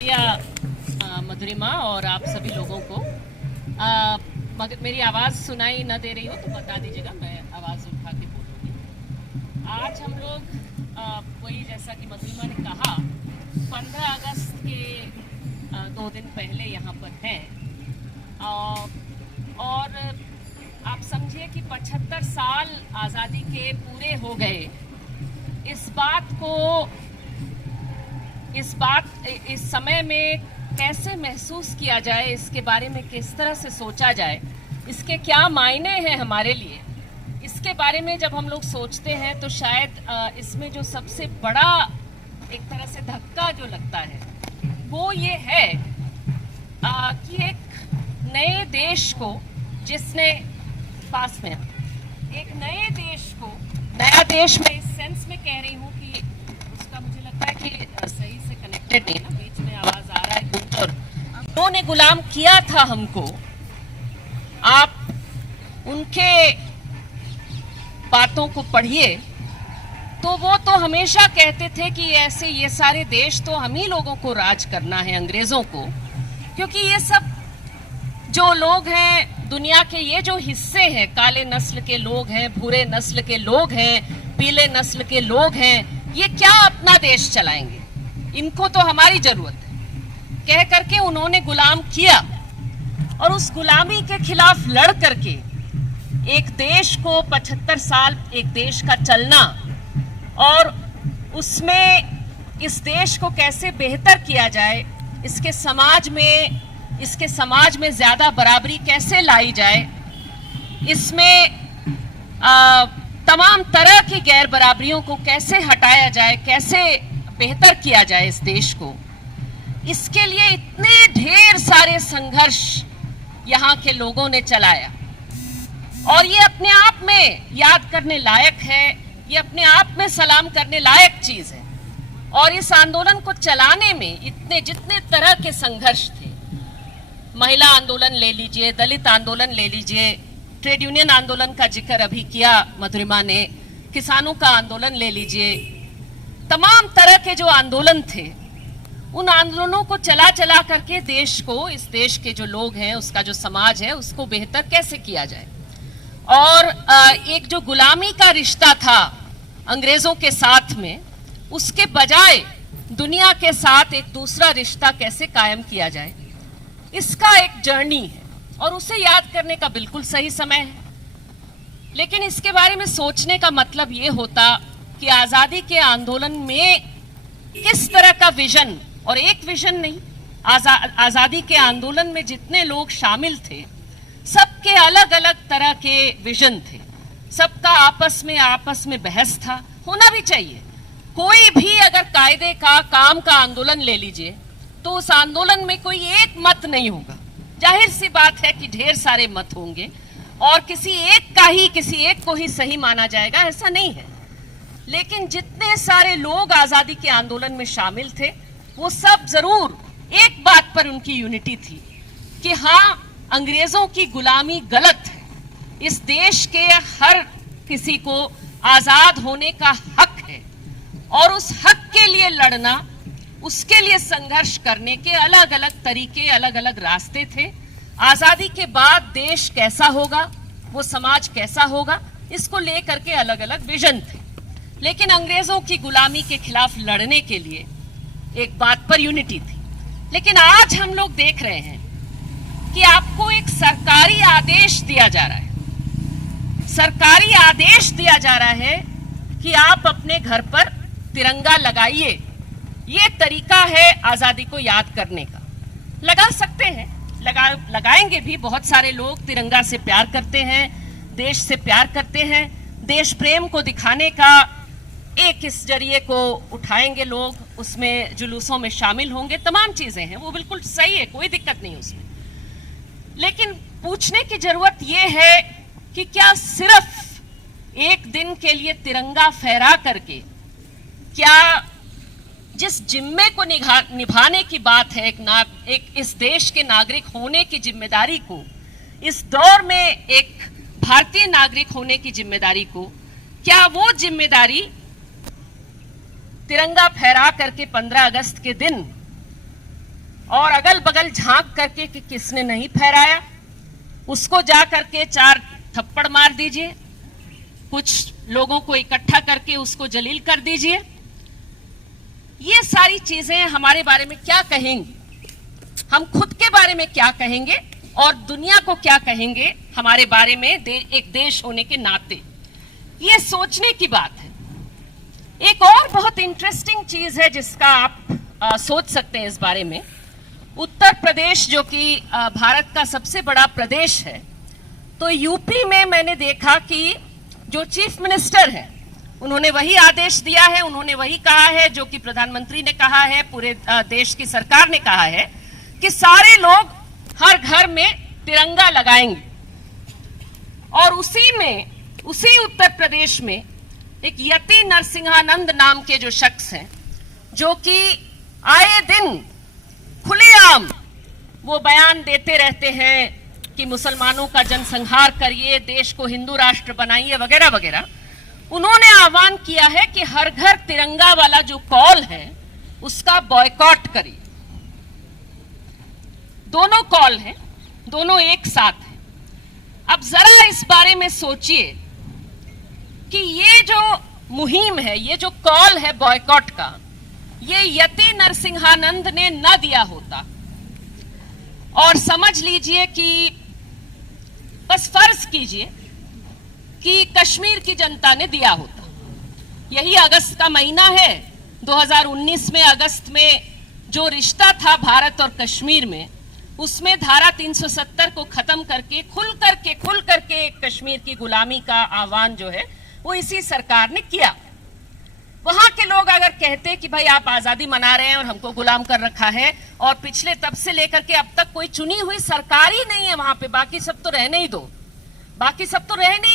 मधुरिमा और आप सभी लोगों को मगर मेरी आवाज़ सुनाई न दे रही हो तो बता दीजिएगा, मैं आवाज़ उठा के बोलूँगी। आज हम लोग वही जैसा कि मधुरिमा ने कहा 15 अगस्त के 2 दिन पहले यहाँ पर हैं और आप समझिए कि 75 साल आज़ादी के पूरे हो गए। इस समय में कैसे महसूस किया जाए, इसके बारे में किस तरह से सोचा जाए, इसके क्या मायने हैं हमारे लिए, इसके बारे में जब हम लोग सोचते हैं तो शायद इसमें जो सबसे बड़ा एक तरह से धक्का जो लगता है वो ये है कि एक नए देश को जिसने पास में एक नए देश को नया देश में इस सेंस में कह रही हूँ कि उसका मुझे लगता है कि सही से कनेक्टेड नहीं ना, बीच में आवाज आ रहा है और उन्होंने गुलाम किया था हमको। आप उनके बातों को पढ़िए तो वो तो हमेशा कहते थे कि ऐसे ये सारे देश तो हम ही लोगों को राज करना है, अंग्रेजों को, क्योंकि ये सब जो लोग हैं दुनिया के, ये जो हिस्से हैं, काले नस्ल के लोग हैं, भूरे नस्ल के लोग हैं, पीले नस्ल के लोग हैं, ये क्या अपना देश चलाएंगे, इनको तो हमारी जरूरत है, कह करके उन्होंने गुलाम किया। और उस गुलामी के खिलाफ लड़ करके एक देश को 75 साल एक देश का चलना और उसमें इस देश को कैसे बेहतर किया जाए, इसके समाज में ज्यादा बराबरी कैसे लाई जाए, इसमें तमाम तरह की गैर बराबरियों को कैसे हटाया जाए, कैसे बेहतर किया जाए इस देश को, इसके लिए इतने ढेर सारे संघर्ष यहाँ के लोगों ने चलाया। और ये अपने आप में याद करने लायक है, ये अपने आप में सलाम करने लायक चीज है। और इस आंदोलन को चलाने में इतने जितने तरह के संघर्ष थे, महिला आंदोलन ले लीजिए, दलित आंदोलन ले लीजिए, ट्रेड यूनियन आंदोलन का जिक्र अभी किया मधुरिमा ने, किसानों का आंदोलन ले लीजिए, तमाम तरह के जो आंदोलन थे, उन आंदोलनों को चला करके देश को, इस देश के जो लोग हैं, उसका जो समाज है, उसको बेहतर कैसे किया जाए। और एक जो गुलामी का रिश्ता था अंग्रेजों के साथ में, उसके बजाय दुनिया के साथ एक दूसरा रिश्ता कैसे कायम किया जाए, इसका एक जर्नी है और उसे याद करने का बिल्कुल सही समय है। लेकिन इसके बारे में सोचने का मतलब ये होता कि आजादी के आंदोलन में किस तरह का विजन, और एक विजन नहीं, आजादी के आंदोलन में जितने लोग शामिल थे सबके अलग अलग तरह के विजन थे, सबका आपस में बहस था, होना भी चाहिए। कोई भी अगर कायदे का काम का आंदोलन ले लीजिए तो उस आंदोलन में कोई एक मत नहीं होगा, जाहिर सी बात है कि ढेर सारे मत होंगे और किसी एक को ही सही माना जाएगा, ऐसा नहीं है। लेकिन जितने सारे लोग आजादी के आंदोलन में शामिल थे वो सब जरूर एक बात पर उनकी यूनिटी थी कि हाँ, अंग्रेजों की गुलामी गलत है, इस देश के हर किसी को आजाद होने का हक है और उस हक के लिए लड़ना, उसके लिए संघर्ष करने के अलग अलग तरीके, अलग अलग रास्ते थे। आजादी के बाद देश कैसा होगा, वो समाज कैसा होगा, इसको लेकर के अलग अलग विजन थे। लेकिन अंग्रेजों की गुलामी के खिलाफ लड़ने के लिए एक बात पर यूनिटी थी। लेकिन आज हम लोग देख रहे हैं कि आपको एक सरकारी आदेश दिया जा रहा है, सरकारी आदेश दिया जा रहा है कि आप अपने घर पर तिरंगा लगाइए। ये तरीका है आजादी को याद करने का। लगा सकते हैं, लगाएंगे भी। बहुत सारे लोग तिरंगा से प्यार करते हैं, देश से प्यार करते हैं, देश प्रेम को दिखाने का एक इस जरिए को उठाएंगे लोग, उसमें जुलूसों में शामिल होंगे, तमाम चीजें हैं, वो बिल्कुल सही है, कोई दिक्कत नहीं उसमें। लेकिन पूछने की जरूरत यह है कि क्या सिर्फ एक दिन के लिए तिरंगा फहरा करके, क्या जिस जिम्मे को निभाने की बात है, एक इस देश के नागरिक होने की जिम्मेदारी को, इस दौर में एक भारतीय नागरिक होने की जिम्मेदारी को, क्या वो जिम्मेदारी तिरंगा फहरा करके 15 अगस्त के दिन और अगल बगल झांक करके कि किसने नहीं फहराया, उसको जा करके 4 थप्पड़ मार दीजिए, कुछ लोगों को इकट्ठा करके उसको जलील कर दीजिए। ये सारी चीजें हमारे बारे में क्या कहेंगी, हम खुद के बारे में क्या कहेंगे और दुनिया को क्या कहेंगे हमारे बारे में एक देश होने के नाते, ये सोचने की बात है। एक और बहुत इंटरेस्टिंग चीज है जिसका आप सोच सकते हैं इस बारे में। उत्तर प्रदेश जो कि भारत का सबसे बड़ा प्रदेश है, तो यूपी में मैंने देखा कि जो चीफ मिनिस्टर है उन्होंने वही आदेश दिया है, उन्होंने वही कहा है जो कि प्रधानमंत्री ने कहा है, पूरे देश की सरकार ने कहा है कि सारे लोग हर घर में तिरंगा लगाएंगे। और उसी उत्तर प्रदेश में एक यति नरसिंहानंद नाम के जो शख्स हैं, जो कि आए दिन खुलेआम वो बयान देते रहते हैं कि मुसलमानों का जनसंहार करिए, देश को हिंदू राष्ट्र बनाइए वगैरह वगैरह, उन्होंने आह्वान किया है कि हर घर तिरंगा वाला जो कॉल है उसका बॉयकॉट करिए। दोनों कॉल हैं, दोनों एक साथ हैं। अब जरा इस बारे में सोचिए कि ये जो मुहिम है, ये जो कॉल है बॉयकॉट का, ये यति नरसिंहानंद ने न दिया होता और समझ लीजिए कि बस फर्ज कीजिए कि कश्मीर की जनता ने दिया होता। यही अगस्त का महीना है, 2019 में अगस्त में जो रिश्ता था भारत और कश्मीर में, उसमें धारा 370 को खत्म करके खुल करके कश्मीर की गुलामी का आह्वान जो है वो इसी सरकार ने किया। वहां के लोग अगर कहते कि भाई आप आजादी मना रहे हैं और हमको गुलाम कर रखा है, और पिछले तब से लेकर के अब तक कोई चुनी हुई सरकार ही नहीं है वहां पे, बाकी सब तो रहने ही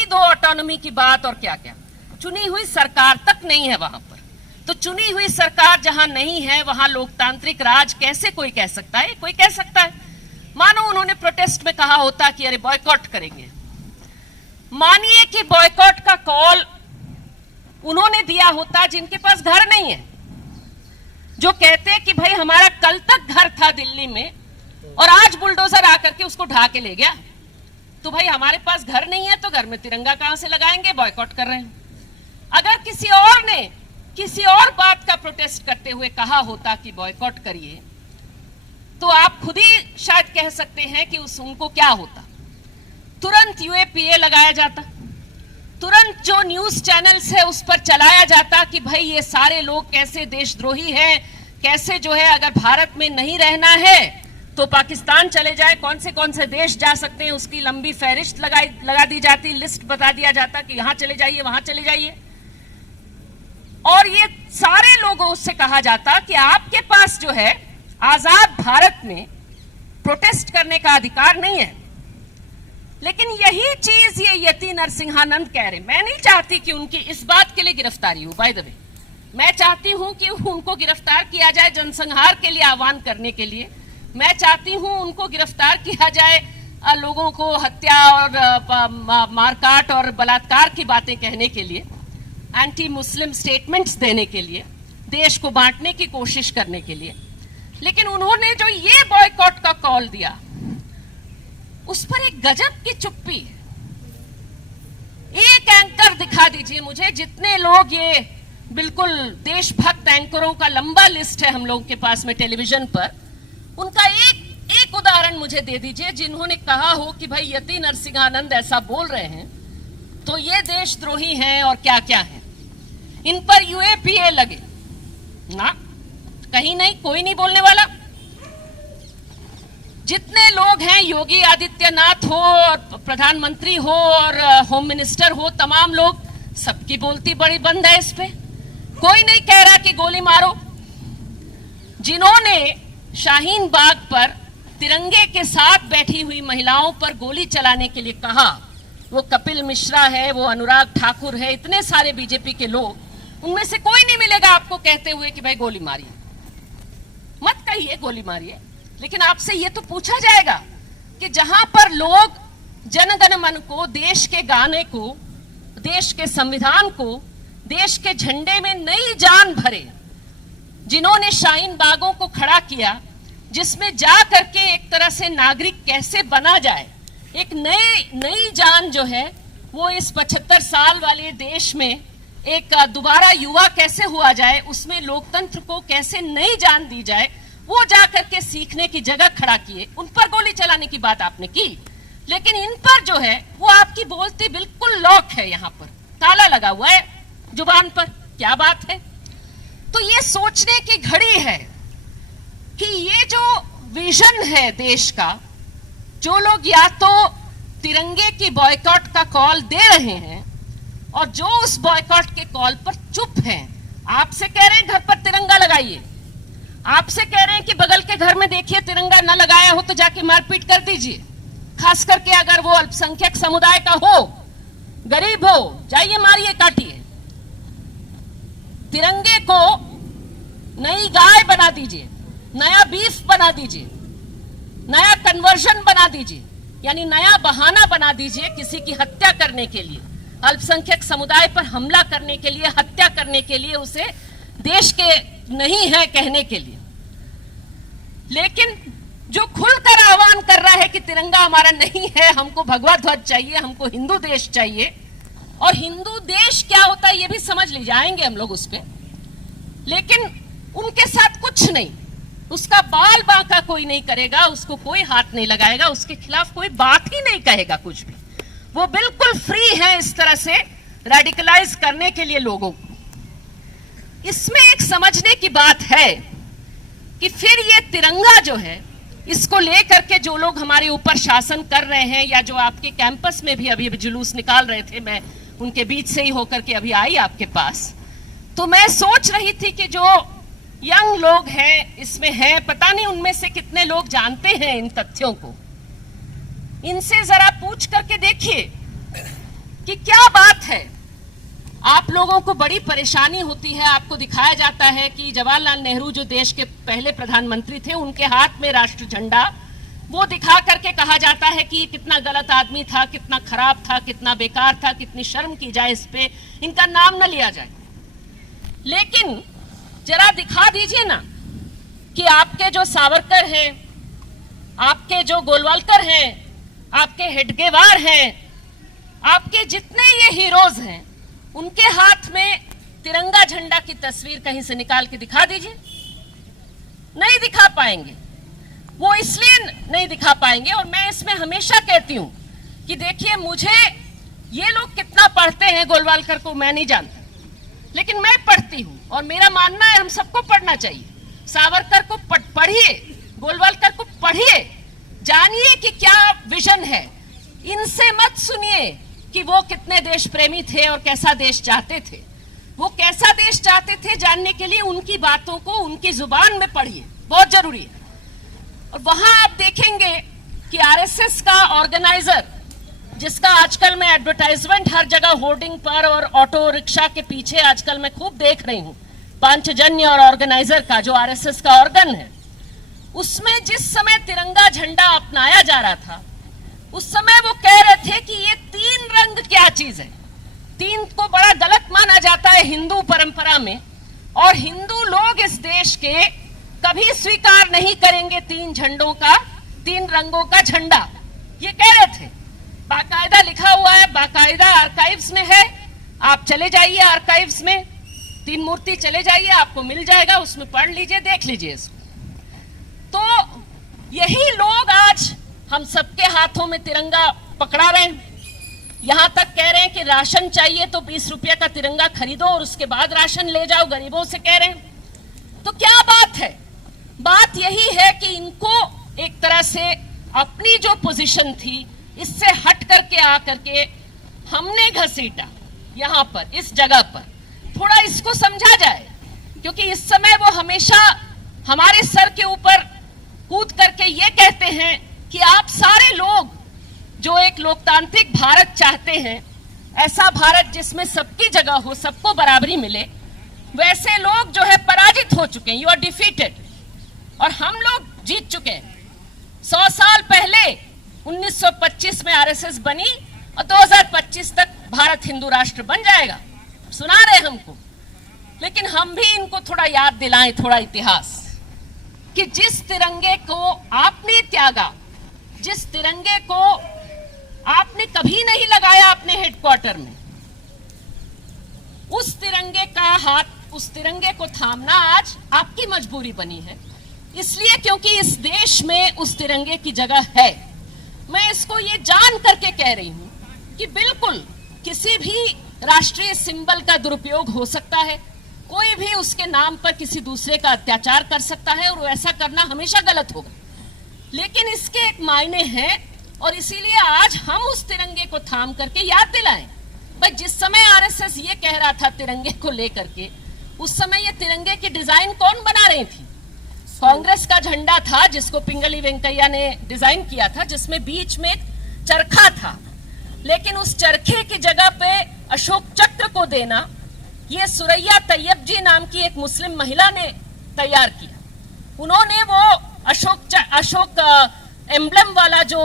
दो, ऑटोनॉमी की बात और क्या क्या, चुनी हुई सरकार तक नहीं है वहां पर। तो चुनी हुई सरकार जहां नहीं है वहां लोकतांत्रिक राज कैसे कोई कह सकता है? कोई कह सकता है। मानो उन्होंने प्रोटेस्ट में कहा होता कि अरे बॉयकॉट करेंगे। मानिए कि बॉयकॉट का कॉल उन्होंने दिया होता जिनके पास घर नहीं है, जो कहते हैं कि भाई हमारा कल तक घर था दिल्ली में और आज बुलडोजर आकर के उसको ढा के ले गया, तो भाई हमारे पास घर नहीं है तो घर में तिरंगा कहां से लगाएंगे? बॉयकॉट कर रहे हैं। अगर किसी और ने किसी और बात का प्रोटेस्ट करते हुए कहा होता कि बॉयकॉट करिए, तो आप खुद ही शायद कह सकते हैं कि उनको क्या होता। तुरंत यूएपीए लगाया जाता, तुरंत जो न्यूज चैनल्स है उस पर चलाया जाता कि भाई ये सारे लोग कैसे देशद्रोही हैं, कैसे जो है अगर भारत में नहीं रहना है तो पाकिस्तान चले जाए, कौन से देश जा सकते हैं उसकी लंबी फहरिस्त लगा दी जाती, लिस्ट बता दिया जाता कि यहां चले जाइए वहां चले जाइए। और ये सारे लोगों से कहा जाता कि आपके पास जो है आजाद भारत में प्रोटेस्ट करने का अधिकार नहीं है। लेकिन यही चीज ये यति नरसिंहानंद कह रहे। मैं नहीं चाहती कि उनकी इस बात के लिए गिरफ्तारी हो, बाय द वे। मैं चाहती हूं कि उनको गिरफ्तार किया जाए जनसंहार के लिए आह्वान करने के लिए। मैं चाहती हूं उनको गिरफ्तार किया जाए लोगों को हत्या और मारकाट और बलात्कार की बातें कहने के लिए, एंटी मुस्लिम स्टेटमेंट्स देने के लिए, देश को बांटने की कोशिश करने के लिए। लेकिन उन्होंने जो ये बॉयकॉट का कॉल दिया उस पर एक गजब की चुप्पी। एक एंकर दिखा दीजिए मुझे, जितने लोग ये बिल्कुल देशभक्त एंकरों का लंबा लिस्ट है हम लोगों के पास में टेलीविजन पर, उनका एक उदाहरण मुझे दे दीजिए जिन्होंने कहा हो कि भाई यति नरसिंहानंद ऐसा बोल रहे हैं तो ये देशद्रोही हैं और क्या क्या है। इन पर यूएपीए लगे ना, कहीं नहीं, कोई नहीं बोलने वाला। जितने लोग हैं, योगी आदित्यनाथ हो और प्रधानमंत्री हो और होम मिनिस्टर हो, तमाम लोग, सबकी बोलती बड़ी बंद है इस पे। कोई नहीं कह रहा कि गोली मारो। जिन्होंने शाहीन बाग पर तिरंगे के साथ बैठी हुई महिलाओं पर गोली चलाने के लिए कहा, वो कपिल मिश्रा है, वो अनुराग ठाकुर है, इतने सारे बीजेपी के लोग, उनमें से कोई नहीं मिलेगा आपको कहते हुए कि भाई गोली मारिए। मत कहिए गोली मारिए, लेकिन आपसे ये तो पूछा जाएगा कि जहां पर लोग जनगण मन को, देश के गाने को, देश के संविधान को, देश के झंडे में नई जान भरे, जिन्होंने शाहीन बागों को खड़ा किया, जिसमें जा करके एक तरह से नागरिक कैसे बना जाए, एक नई जान जो है वो इस 75 साल वाले देश में एक दोबारा युवा कैसे हुआ जाए, उसमें लोकतंत्र को कैसे नई जान दी जाए, वो जा करके सीखने की जगह खड़ा किए। उन पर गोली चलाने की बात आपने की, लेकिन इन पर जो है वो आपकी बोलती बिल्कुल लॉक है, यहाँ पर ताला लगा हुआ है जुबान पर। क्या बात है? तो ये सोचने की घड़ी है कि ये जो विजन है देश का, जो लोग या तो तिरंगे की बॉयकॉट का कॉल दे रहे हैं और जो उस बॉयकॉट के कॉल पर चुप हैं, आपसे कह रहे हैं घर पर तिरंगा लगाइए, आपसे कह रहे हैं कि बगल के घर में देखिए तिरंगा न लगाया हो तो जाके मारपीट कर दीजिए, खास करके अगर वो अल्पसंख्यक समुदाय का हो, गरीब हो, जाइए मारिए काटिए। तिरंगे को नई गाय बना दीजिए, नया बीफ बना दीजिए, नया कन्वर्जन बना दीजिए, यानी नया बहाना बना दीजिए किसी की हत्या करने के लिए, अल्पसंख्यक समुदाय पर हमला करने के लिए, हत्या करने के लिए, उसे देश के नहीं है कहने के लिए। लेकिन जो खुलकर आह्वान कर रहा है कि तिरंगा हमारा नहीं है, हमको भगवा ध्वज चाहिए, हमको हिंदू देश चाहिए, और हिंदू देश क्या होता है ये भी समझ ले जाएंगे हम लोग उस पे, लेकिन उनके साथ कुछ नहीं, उसका बाल बांका कोई नहीं करेगा, उसको कोई हाथ नहीं लगाएगा, उसके खिलाफ कोई बात ही नहीं कहेगा कुछ भी। वो बिल्कुल फ्री है इस तरह से रेडिकलाइज करने के लिए लोगों को। इसमें एक समझने की बात है कि फिर ये तिरंगा जो है, इसको लेकर के जो लोग हमारे ऊपर शासन कर रहे हैं, या जो आपके कैंपस में भी अभी जुलूस निकाल रहे थे, मैं उनके बीच से ही होकर के अभी आई आपके पास, तो मैं सोच रही थी कि जो यंग लोग हैं इसमें हैं, पता नहीं उनमें से कितने लोग जानते हैं इन तथ्यों को। इनसे जरा पूछ करके देखिए कि क्या बात है। आप लोगों को बड़ी परेशानी होती है, आपको दिखाया जाता है कि जवाहरलाल नेहरू जो देश के पहले प्रधानमंत्री थे, उनके हाथ में राष्ट्र झंडा, वो दिखा करके कहा जाता है कि ये कितना गलत आदमी था, कितना खराब था, कितना बेकार था, कितनी शर्म की जाए इस पे, इनका नाम न लिया जाए। लेकिन जरा दिखा दीजिए ना कि आपके जो सावरकर हैं, आपके जो गोलवालकर हैं, आपके हेडगेवार हैं, आपके जितने ये हीरोज हैं, उनके हाथ में तिरंगा झंडा की तस्वीर कहीं से निकाल के दिखा दीजिए। नहीं दिखा पाएंगे, वो इसलिए नहीं दिखा पाएंगे, और मैं इसमें हमेशा कहती हूं कि देखिए, मुझे ये लोग कितना पढ़ते हैं गोलवालकर को मैं नहीं जानता, लेकिन मैं पढ़ती हूं और मेरा मानना है हम सबको पढ़ना चाहिए। सावरकर को पढ़िए, गोलवालकर को पढ़िए, जानिए कि क्या विजन है। इनसे मत सुनिए कि वो कितने देश प्रेमी थे और कैसा देश चाहते थे। वो कैसा देश चाहते थे जानने के लिए उनकी बातों को उनकी जुबान में पढ़िए, बहुत जरूरी है। और वहां आप देखेंगे कि आरएसएस का ऑर्गेनाइजर, जिसका आजकल मैं एडवर्टाइजमेंट हर जगह होर्डिंग पर और ऑटो रिक्शा के पीछे आजकल मैं खूब देख रही हूं, पांचजन्य और ऑर्गेनाइजर का जो आरएसएस का ऑर्गन है, उसमें जिस समय तिरंगा झंडा अपनाया जा रहा था, उस समय वो कह रहे थे कि ये तीन रंग क्या चीज है। तीन को बड़ा गलत माना जाता है हिंदू परंपरा में, और हिंदू लोग इस देश के कभी स्वीकार नहीं करेंगे तीन झंडों का, तीन रंगों का झंडा। ये कह रहे थे, बाकायदा लिखा हुआ है, बाकायदा आर्काइव्स में है, आप चले जाइए आर्काइव्स में, तीन मूर्ति चले जाइए, आपको मिल जाएगा, उसमें पढ़ लीजिए, देख लीजिए इसको। तो यही लोग आज हम सबके हाथों में तिरंगा पकड़ा रहे हैं, यहां तक कह रहे हैं कि राशन चाहिए तो 20 रुपये का तिरंगा खरीदो और उसके बाद राशन ले जाओ, गरीबों से कह रहे हैं। तो क्या बात है? बात यही है कि इनको एक तरह से अपनी जो पोजीशन थी इससे हट करके आकर के हमने घसीटा यहां पर, इस जगह पर। थोड़ा इसको समझा जाए, क्योंकि इस समय वो हमेशा हमारे सर के ऊपर कूद करके ये कहते हैं कि आप सारे लोग जो एक लोकतांत्रिक भारत चाहते हैं, ऐसा भारत जिसमें सबकी जगह हो, सबको बराबरी मिले, वैसे लोग जो है पराजित हो चुके हैं, यू आर डिफीटेड, और हम लोग जीत चुके हैं। 100 साल पहले 1925 में आरएसएस बनी और 2025 तक भारत हिंदू राष्ट्र बन जाएगा, सुना रहे हमको। लेकिन हम भी इनको थोड़ा याद दिलाएं, थोड़ा इतिहास। कि जिस तिरंगे को आपने त्यागा, जिस तिरंगे को आपने कभी नहीं लगाया अपने हेडक्वार्टर में, उस तिरंगे का हाथ, उस तिरंगे को थामना आज आपकी मजबूरी बनी है। इसलिए क्योंकि इस देश में उस तिरंगे की जगह है। मैं इसको ये जान करके कह रही हूं कि बिल्कुल किसी भी राष्ट्रीय सिंबल का दुरुपयोग हो सकता है, कोई भी उसके नाम पर किसी दूसरे का अत्याचार कर सकता है और ऐसा करना हमेशा गलत होगा, लेकिन इसके एक मायने हैं और इसीलिए आज हम उस तिरंगे को थाम करके याद दिलाएं। भाई जिस समय आरएसएस ये कह रहा था तिरंगे को लेकर के, उस समय ये तिरंगे की डिजाइन कौन बना रही थी? कांग्रेस का झंडा था जिसको पिंगली वेंकैया ने डिजाइन किया था, जिसमें बीच में एक चरखा था, लेकिन उस चरखे की जगह पे अशोक चक्र को देना ये सुरैया तैयब जी नाम की एक मुस्लिम महिला ने तैयार किया। उन्होंने वो अशोक एम्ब्लम वाला जो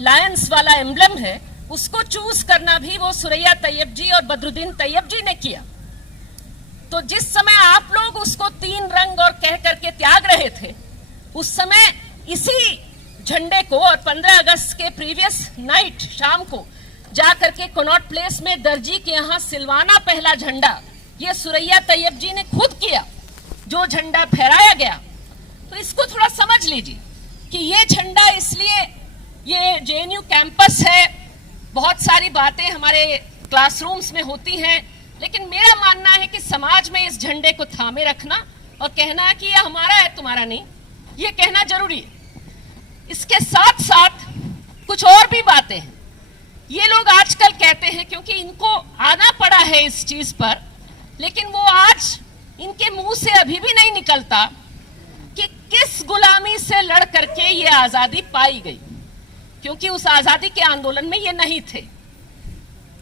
लायंस वाला एम्ब्लम है उसको चूज करना भी वो सुरैया तैयब जी और बदरुद्दीन तैयब जी ने किया। तो जिस समय आप लोग उसको 3 रंग और कह करके त्याग रहे थे, उस समय इसी झंडे को और 15 अगस्त के प्रीवियस नाइट शाम को जाकर के कनॉट प्लेस में दर्जी के यहाँ सिलवाना पहला झंडा ये सुरैया तैयब जी ने खुद किया, जो झंडा फहराया गया। तो इसको थोड़ा समझ लीजिए कि ये झंडा, इसलिए ये जेएनयू कैंपस है, बहुत सारी बातें हमारे क्लासरूम्स में होती हैं, लेकिन मेरा मानना है कि समाज में इस झंडे को थामे रखना और कहना कि ये हमारा है तुम्हारा नहीं, ये कहना जरूरी है। इसके साथ साथ कुछ और भी बातें हैं। ये लोग आजकल कहते हैं, क्योंकि इनको आना पड़ा है इस चीज पर, लेकिन वो आज इनके मुंह से अभी भी नहीं निकलता कि किस गुलामी से लड़ करके ये आजादी पाई गई, क्योंकि उस आजादी के आंदोलन में ये नहीं थे।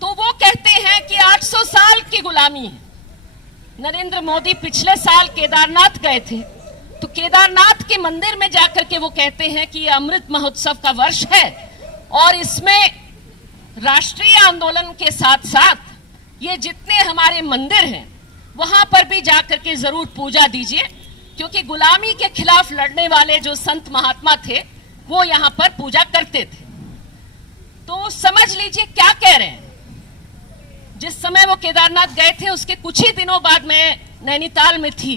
तो वो कहते हैं कि 800 साल की गुलामी है। नरेंद्र मोदी पिछले साल केदारनाथ गए थे, तो केदारनाथ के मंदिर में जाकर के वो कहते हैं कि अमृत महोत्सव का वर्ष है और इसमें राष्ट्रीय आंदोलन के साथ साथ ये जितने हमारे मंदिर हैं वहां पर भी जाकर के जरूर पूजा दीजिए, क्योंकि गुलामी के खिलाफ लड़ने वाले जो संत महात्मा थे वो यहां पर पूजा करते थे। तो समझ लीजिए क्या कह रहे हैं। जिस समय वो केदारनाथ गए थे उसके कुछ ही दिनों बाद मैं नैनीताल में थी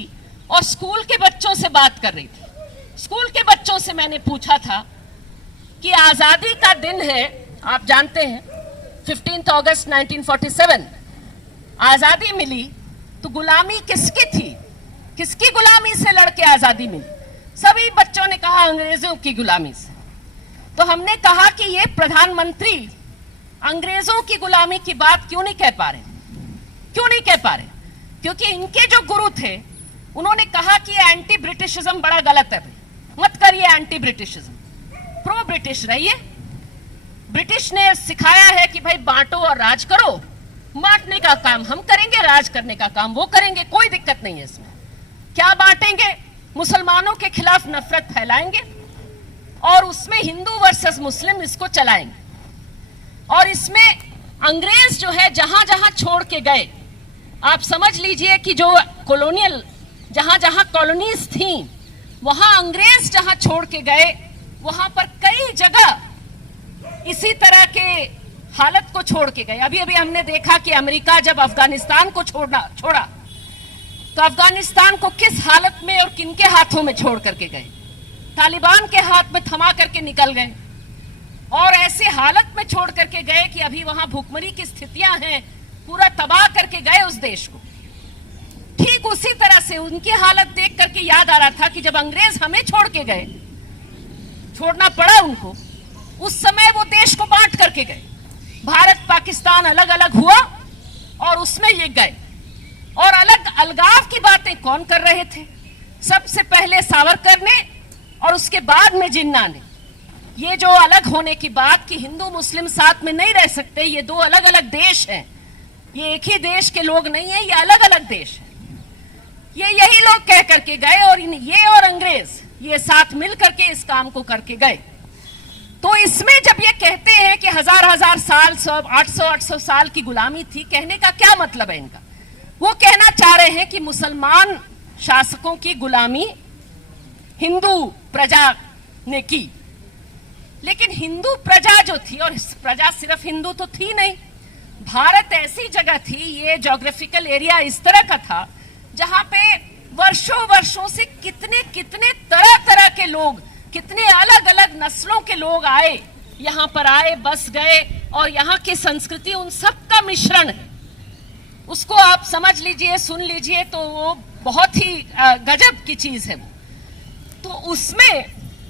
और स्कूल के बच्चों से बात कर रही थी। स्कूल के बच्चों से मैंने पूछा था कि आजादी का दिन है, आप जानते हैं 15 अगस्त 1947 आजादी मिली, तो गुलामी किसकी थी, किसकी गुलामी से लड़के आजादी मिली? सभी बच्चों ने कहा अंग्रेजों की गुलामी से। तो हमने कहा कि ये प्रधानमंत्री अंग्रेजों की गुलामी की बात क्यों नहीं कह पा रहे? क्यों नहीं कह पा रहे? क्योंकि इनके जो गुरु थे उन्होंने कहा कि एंटी ब्रिटिशिज्म बड़ा गलत है, मत करिए एंटी ब्रिटिशिज्म, प्रो ब्रिटिश रहिए। ब्रिटिश ने सिखाया है कि भाई बांटो और राज करो, बांटने का काम हम करेंगे, राज करने का काम वो करेंगे, कोई दिक्कत नहीं है इसमें। क्या बांटेंगे? मुसलमानों के खिलाफ नफरत फैलाएंगे और उसमें हिंदू वर्सेस मुस्लिम इसको चलाएंगे। और इसमें अंग्रेज जो है जहां जहां छोड़ के गए, आप समझ लीजिए कि जो कॉलोनियल जहां जहां कॉलोनीज थी वहां अंग्रेज जहां छोड़ के गए वहां पर कई जगह इसी तरह के हालत को छोड़ के गए। अभी अभी हमने देखा कि अमेरिका जब अफगानिस्तान को छोड़ा तो अफगानिस्तान को किस हालत में और किनके हाथों में छोड़ करके गए? तालिबान के हाथ में थमा करके निकल गए और ऐसे हालत में छोड़ करके गए कि अभी वहां भूखमरी की स्थितियां हैं, पूरा तबाह करके गए उस देश को। ठीक उसी तरह से उनकी हालत देख करके याद आ रहा था कि जब अंग्रेज हमें छोड़ के गए, छोड़ना पड़ा उनको, उस समय वो देश को बांट करके गए। भारत पाकिस्तान अलग अलग हुआ और उसमें ये गए। और अलगाव की बातें कौन कर रहे थे? सबसे पहले सावरकर ने और उसके बाद में जिन्ना ने। ये जो अलग होने की बात कि हिंदू मुस्लिम साथ में नहीं रह सकते, ये दो अलग अलग देश हैं, ये एक ही देश के लोग नहीं है, ये अलग अलग देश है। ये यही लोग कह करके गए और ये और अंग्रेज ये साथ मिल करके इस काम को करके गए। तो इसमें जब ये कहते हैं कि हजार साल 800 साल की गुलामी थी, कहने का क्या मतलब है इनका? वो कहना चाह रहे हैं कि मुसलमान शासकों की गुलामी हिंदू प्रजा ने की। लेकिन हिंदू प्रजा जो थी, और प्रजा सिर्फ हिंदू तो थी नहीं, भारत ऐसी जगह थी, ये ज्योग्राफिकल एरिया इस तरह का था जहां पे वर्षों वर्षों से कितने कितने तरह तरह के लोग, कितने अलग अलग नस्लों के लोग आए, यहाँ पर आए, बस गए, और यहाँ की संस्कृति उन सब का मिश्रण है। उसको आप समझ लीजिए, सुन लीजिए, तो वो बहुत ही गजब की चीज है वो। तो उसमें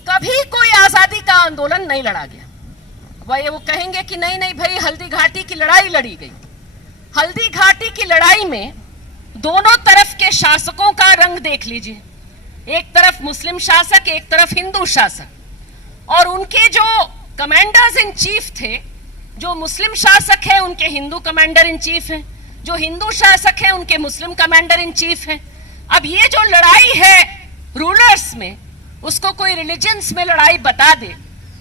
कभी कोई आजादी का आंदोलन नहीं लड़ा गया। वो कहेंगे कि नहीं नहीं भाई, हल्दी घाटी की लड़ाई लड़ी गई। हल्दी घाटी की लड़ाई में दोनों तरफ के शासकों का रंग देख लीजिए, एक तरफ मुस्लिम शासक, एक तरफ हिंदू शासक, और उनके जो कमांडर्स इन चीफ थे, जो मुस्लिम शासक है उनके हिंदू कमांडर इन चीफ हैं, जो हिंदू शासक है उनके मुस्लिम कमांडर इन चीफ हैं। अब ये जो लड़ाई है रूलर्स में, उसको कोई रिलीजन्स में लड़ाई बता दे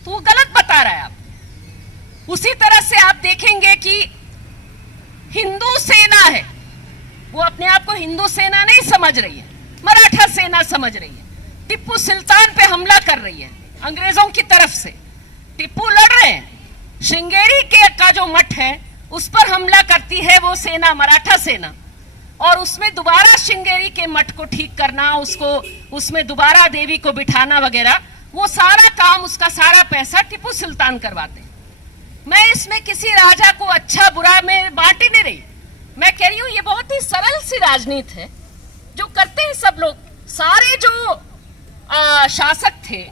तो वो गलत बता रहा है आप। उसी तरह से आप देखेंगे कि हिंदू सेना है, वो अपने आप को हिंदू सेना नहीं समझ रही है, मराठा सेना समझ रही है। टिप्पू सुल्तान पे हमला कर रही है अंग्रेजों की तरफ से, टिप्पू लड़ रहे हैं। श्रृंगेरी के का जो मठ है उस पर हमला करती है वो सेना, मराठा सेना, और उसमें दोबारा श्रृंगेरी के मठ को ठीक करना, उसको उसमें दोबारा देवी को बिठाना वगैरह, वो सारा काम, उसका सारा पैसा टिप्पू सुल्तान करवाते हैं। मैं इसमें किसी राजा को अच्छा बुरा में बांट ही नहीं रही, मैं कह रही हूँ ये बहुत ही सरल सी राजनीति है जो करते हैं सब लोग। सारे जो शासक थे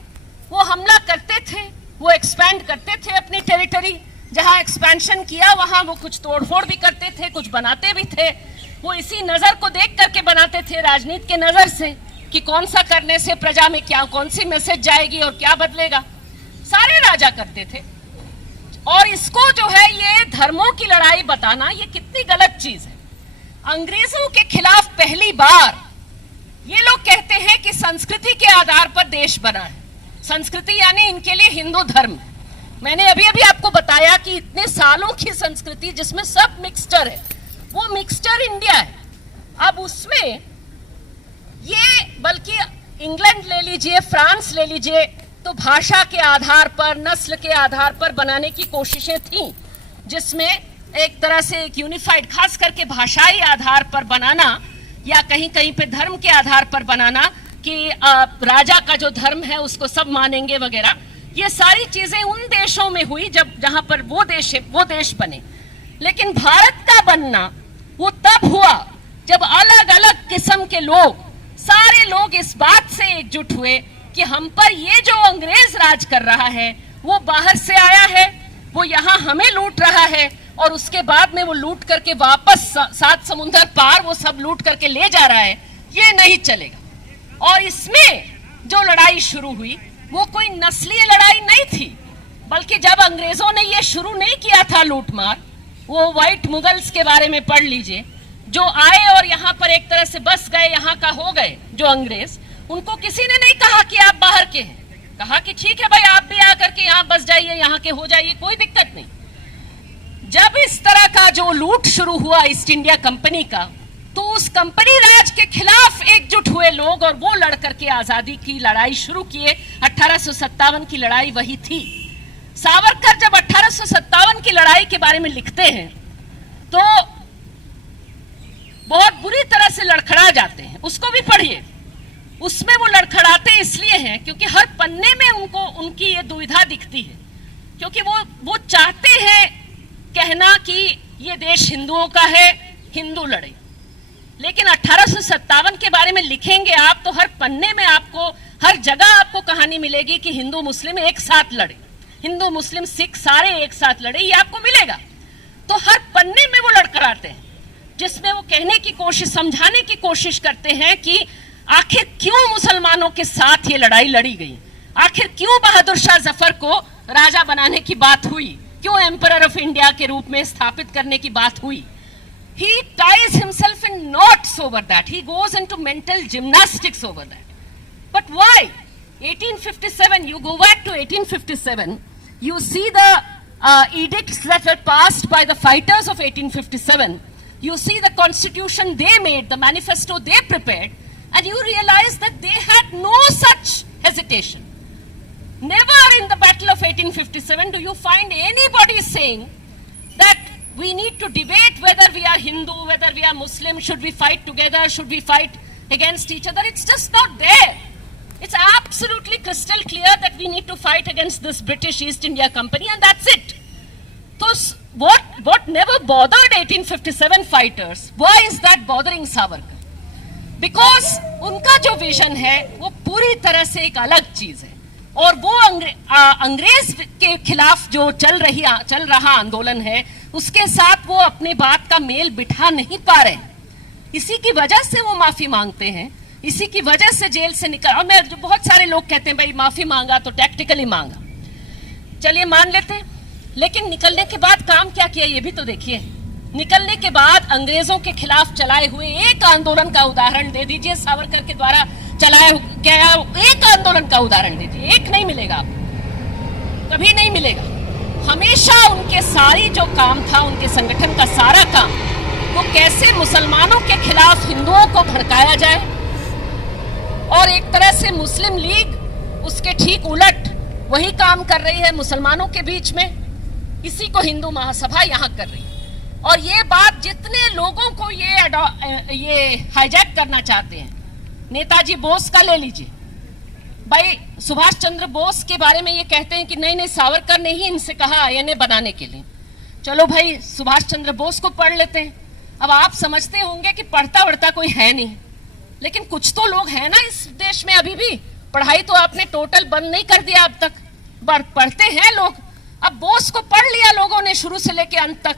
वो हमला करते थे, वो एक्सपैंड करते थे अपनी टेरिटरी, जहां एक्सपेंशन किया वहां वो कुछ तोड़फोड़ भी करते थे, कुछ बनाते भी थे। वो इसी नजर को देख करके बनाते थे, राजनीति के नजर से, कि कौन सा करने से प्रजा में क्या, कौन सी मैसेज जाएगी और क्या बदलेगा। सारे राजा करते थे। और इसको जो है ये धर्मों की लड़ाई बताना, ये कितनी गलत चीज है। अंग्रेजों के खिलाफ पहली बार ये लोग कहते हैं कि संस्कृति के आधार पर देश बना है। संस्कृति यानी इनके लिए हिंदू धर्म है। मैंने अभी अभी आपको बताया कि इतने सालों की संस्कृति जिसमें सब मिक्सचर है, वो मिक्सचर इंडिया है। अब उसमें ये, बल्कि इंग्लैंड ले लीजिए, फ्रांस ले लीजिए, तो भाषा के आधार पर, नस्ल के आधार पर बनाने की कोशिशें थी, जिसमें एक तरह से एक यूनिफाइड, खास करके भाषाई आधार पर बनाना, या कहीं कहीं पे धर्म के आधार पर बनाना कि राजा का जो धर्म है उसको सब मानेंगे वगैरह। ये सारी चीजें उन देशों में हुई जहां पर वो देश बने। लेकिन भारत का बनना वो तब हुआ जब अलग अलग किस्म के लोग, सारे लोग इस बात से एकजुट हुए कि हम पर ये जो अंग्रेज राज कर रहा है वो बाहर से आया है, वो यहाँ हमें लूट रहा है, और उसके बाद में वो लूट करके वापस 7 समुंदर पार वो सब लूट करके ले जा रहा है। ये नहीं चलेगा। और इसमें जो लड़ाई शुरू हुई वो कोई नस्लीय लड़ाई नहीं थी, बल्कि जब अंग्रेजों ने ये शुरू नहीं किया था लूटमार, वो व्हाइट मुगल्स के बारे में पढ़ लीजिए, जो आए और यहाँ पर एक तरह से बस गए, यहाँ का हो गए जो अंग्रेज, उनको किसी ने नहीं कहा कि आप बाहर के हैं। कहा कि ठीक है भाई, आप भी आकर के यहाँ बस जाइए, यहाँ के हो जाइए, कोई दिक्कत नहीं। जब इस तरह का जो लूट शुरू हुआ ईस्ट इंडिया कंपनी का, तो उस कंपनी राज के खिलाफ एकजुट हुए लोग और वो लड़ करके आजादी की लड़ाई शुरू किए। 1857 की लड़ाई वही थी। सावरकर जब 1857 की लड़ाई के बारे में लिखते हैं तो बहुत बुरी तरह से लड़खड़ा जाते हैं। उसको भी पढ़िए। उसमें वो लड़खड़ाते इसलिए हैं क्योंकि हर पन्ने में उनको उनकी ये दुविधा दिखती है, क्योंकि वो चाहते हैं कहना कि ये देश हिंदुओं का है, हिंदू लड़े। लेकिन 1857 के बारे में लिखेंगे आप तो हर पन्ने में आपको, हर जगह आपको कहानी मिलेगी कि हिंदू मुस्लिम एक साथ लड़े, हिंदू मुस्लिम सिख सारे एक साथ लड़े, ये आपको मिलेगा। तो हर पन्ने में वो लड़खड़ाते हैं, जिसमें वो कहने की कोशिश, समझाने की कोशिश करते हैं कि आखिर क्यों मुसलमानों के साथ ये लड़ाई लड़ी गई, आखिर क्यों बहादुर शाह जफर को राजा बनाने की बात हुई, क्यों एम्परर ऑफ इंडिया के रूप में स्थापित करने की बात हुई। He ties himself in knots over that. He goes into mental gymnastics over that. But why? 1857, you go back to 1857, you see the edicts that were passed by the fighters of 1857. You see the constitution they made, the manifesto they prepared, and you realize that they had no such hesitation. Never in the battle of 1857 do you find anybody saying that we need to debate whether we are Hindu, whether we are Muslim, should we fight together, should we fight against each other. It's just not there. It's absolutely crystal clear that we need to fight against this British East India Company, and that's it. So what never bothered 1857 fighters, why is that bothering Savarkar? Because उनका जो vision है वो पूरी तरह से एक अलग चीज है, और वो अंग्रेज के खिलाफ जो चल रहा आंदोलन है उसके साथ वो अपनी बात का मेल बिठा नहीं पा रहे। इसी की वजह से वो माफी मांगते हैं, इसी की वजह से जेल से निकल, और मैं बहुत सारे लोग कहते हैं भाई माफी मांगा तो टैक्टिकली मांगा, चलिए मान लेते हैं, लेकिन निकलने के बाद काम क्या किया ये भी तो देखिए। निकलने के बाद अंग्रेजों के खिलाफ चलाए हुए एक आंदोलन का उदाहरण दे दीजिए, सावरकर के द्वारा चलाया गया एक आंदोलन का उदाहरण दीजिए, एक नहीं मिलेगा आपको, कभी नहीं मिलेगा। हमेशा उनके सारी जो काम था, उनके संगठन का सारा काम, वो कैसे मुसलमानों के खिलाफ हिंदुओं को भड़काया जाए, और एक तरह से मुस्लिम लीग उसके ठीक उलट वही काम कर रही है मुसलमानों के बीच में, इसी को हिंदू महासभा यहाँ कर रही है। और ये बात जितने लोगों को ये हाईजैक करना चाहते हैं, नेताजी बोस का ले लीजिए, भाई सुभाष चंद्र बोस के बारे में ये कहते हैं कि नहीं सावरकर ने ही इनसे कहा आईएनए बनाने के लिए। चलो भाई सुभाष चंद्र बोस को पढ़ लेते हैं। अब आप समझते होंगे कि पढ़ता वढ़ता कोई है नहीं, लेकिन कुछ तो लोग हैं ना इस देश में अभी भी। पढ़ाई तो आपने टोटल बंद नहीं कर दिया अब तक, पढ़ते हैं लोग। अब बोस को पढ़ लिया लोगों ने शुरू से लेके अंत तक,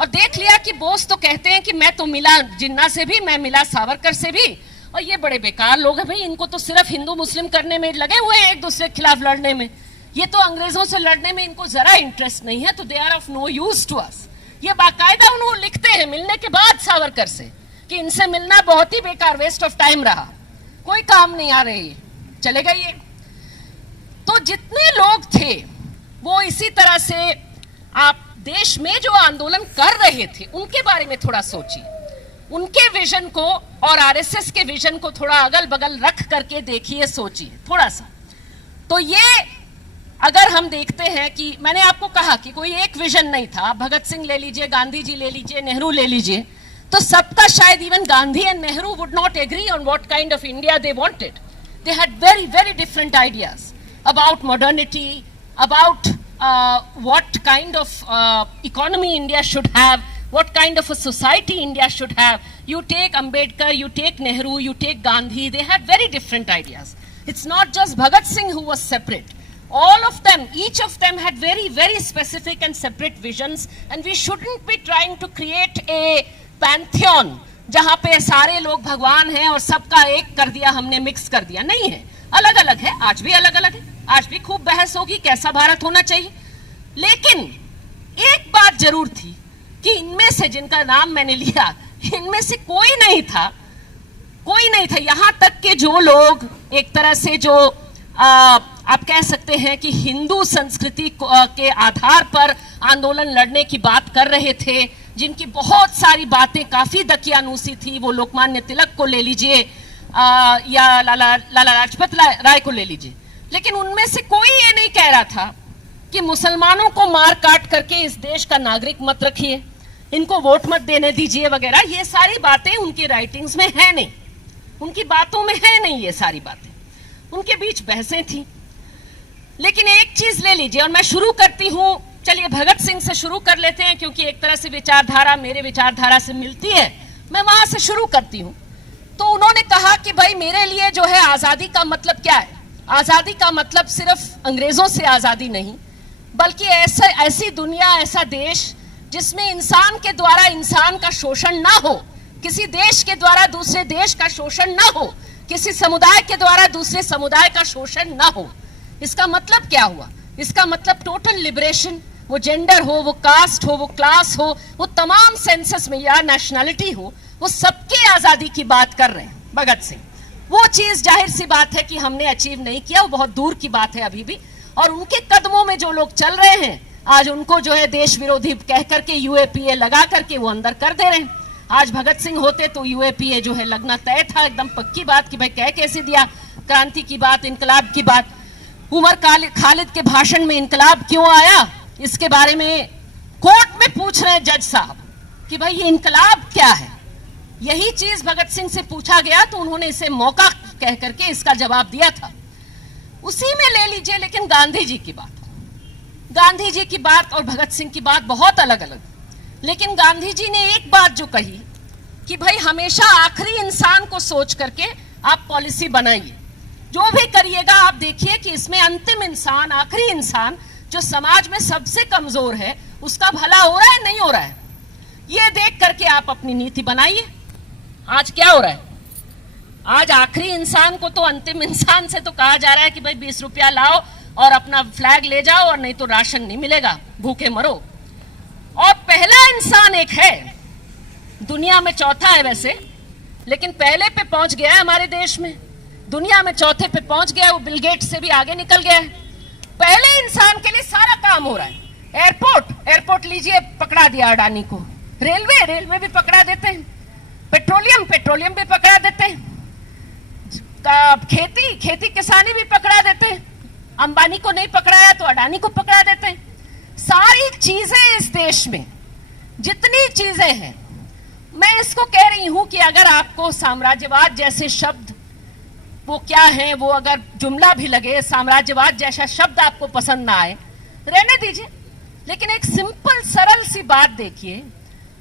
और देख लिया कि बोस तो कहते हैं कि मैं तो मिला जिन्ना से भी, मैं मिला सावरकर से भी, और ये बड़े बेकार लोग हैं भाई, इनको तो सिर्फ हिंदू मुस्लिम करने में लगे हुए हैं, एक दूसरे के खिलाफ लड़ने में। ये तो अंग्रेजों से लड़ने में इनको जरा इंटरेस्ट नहीं है, तो they are of no use to us. ये बाकायदा उन्होंने लिखते हैं मिलने के बाद सावरकर से कि इनसे मिलना बहुत ही बेकार, वेस्ट ऑफ टाइम रहा, कोई काम नहीं आ रही, चलेगा ये। तो जितने लोग थे वो इसी तरह से आप देश में जो आंदोलन कर रहे थे उनके बारे में थोड़ा सोचिए, उनके विजन को और आरएसएस के विजन को थोड़ा अगल बगल रख करके देखिए, सोचिए थोड़ा सा। तो ये अगर हम देखते हैं कि मैंने आपको कहा कि कोई एक विजन नहीं था, भगत सिंह ले लीजिए, गांधी जी ले लीजिए, नेहरू ले लीजिए, तो सबका शायद even Gandhi and Nehru would not agree on what kind of India they wanted. They had very very different ideas about modernity, about what kind of economy India should have, what kind of a society India should have. You take Ambedkar, you take Nehru, you take Gandhi, they had very different ideas. It's not just Bhagat Singh who was separate. All of them, each of them had very, very specific and separate visions, and we shouldn't be trying to create a pantheon जहाँ पे सारे लोग भगवान हैं और सबका एक कर दिया हमने, मिक्स कर दिया। नहीं है, अलग अलग है, आज भी अलग अलग है, आज भी खूब बहस होगी कैसा भारत होना चाहिए। लेकिन एक बात जरूर थी कि इनमें से जिनका नाम मैंने लिया, इनमें से कोई नहीं था यहां तक कि जो लोग एक तरह से जो आप कह सकते हैं कि हिंदू संस्कृति के आधार पर आंदोलन लड़ने की बात कर रहे थे, जिनकी बहुत सारी बातें काफी दकियानूसी थी। वो लोकमान्य तिलक को ले लीजिए या लाला लाजपत राय को ले लीजिए, लेकिन उनमें से कोई ये नहीं कह रहा था कि मुसलमानों को मार काट करके इस देश का नागरिक मत रखिए, इनको वोट मत देने दीजिए वगैरह। ये सारी बातें उनकी राइटिंग्स में है नहीं, उनकी बातों में है नहीं ये सारी बातें, उनके बीच बहसें थी। लेकिन एक चीज ले लीजिए, और मैं शुरू करती हूं, चलिए भगत सिंह से शुरू कर लेते हैं क्योंकि एक तरह से विचारधारा मेरे विचारधारा से मिलती है, मैं वहां से शुरू करती हूं। तो उन्होंने कहा कि भाई मेरे लिए जो है आजादी का मतलब क्या है, आजादी का मतलब सिर्फ अंग्रेजों से आजादी नहीं, बल्कि ऐसी दुनिया, ऐसा देश जिसमें इंसान के द्वारा इंसान का शोषण ना हो, किसी देश के द्वारा दूसरे देश का शोषण ना हो, किसी समुदाय के द्वारा दूसरे समुदाय का शोषण ना हो। इसका मतलब क्या हुआ? इसका मतलब टोटल लिबरेशन, वो जेंडर हो, वो कास्ट हो, वो क्लास हो, वो तमाम सेंसस में या नेशनैलिटी हो, वो सबके आजादी की बात कर रहे हैं भगत सिंह। वो चीज जाहिर सी बात है कि हमने अचीव नहीं किया, वो बहुत दूर की बात है अभी भी। और उनके कदमों में जो लोग चल रहे हैं आज, उनको जो है देश विरोधी कह करके यूएपीए लगा करके वो अंदर कर दे रहे हैं। आज भगत सिंह होते तो यूएपीए जो है लगना तय था, एकदम पक्की बात कि भाई कह कैसे दिया क्रांति की बात, इनकलाब की बात। उमर खालिद के भाषण में इनकलाब क्यों आया, इसके बारे में कोर्ट में पूछ रहे हैं जज साहब कि भाई ये इनकलाब क्या है। यही चीज भगत सिंह से पूछा गया तो उन्होंने इसे मौका कह करके इसका जवाब दिया था। उसी में ले लीजिए, लेकिन गांधी जी की बात और भगत सिंह की बात बहुत अलग अलग। लेकिन गांधी जी ने एक बात जो कही कि भाई हमेशा आखिरी इंसान को सोच करके आप पॉलिसी बनाइए, जो भी करिएगा आप देखिए कि इसमें अंतिम इंसान, आखिरी इंसान जो समाज में सबसे कमजोर है, उसका भला हो रहा है नहीं हो रहा है, ये देख करके आप अपनी नीति बनाइए। आज क्या हो रहा है, आज आखिरी इंसान को तो अंतिम इंसान से तो कहा जा रहा है कि भाई 20 रुपया लाओ और अपना फ्लैग ले जाओ और नहीं तो राशन नहीं मिलेगा, भूखे मरो। और पहला इंसान एक है, दुनिया में चौथा है वैसे, लेकिन पहले पे पहुंच गया है हमारे देश में, दुनिया में चौथे पे पहुंच गया है, वो बिल गेट्स से भी आगे निकल गया है। पहले इंसान के लिए सारा काम हो रहा है। एयरपोर्ट लीजिए, पकड़ा दिया अडानी को। रेलवे भी पकड़ा देते हैं, पेट्रोलियम भी पकड़ा देते हैं, खेती किसानी भी पकड़ा देते हैं। अंबानी को नहीं पकड़ाया तो अडानी को पकड़ा देते हैं। सारी चीजें इस देश में जितनी चीजें हैं, मैं इसको कह रही हूं कि अगर आपको साम्राज्यवाद जैसे शब्द, वो क्या है, वो अगर जुमला भी लगे, साम्राज्यवाद जैसा शब्द आपको पसंद ना आए, रहने दीजिए। लेकिन एक सिंपल सरल सी बात देखिए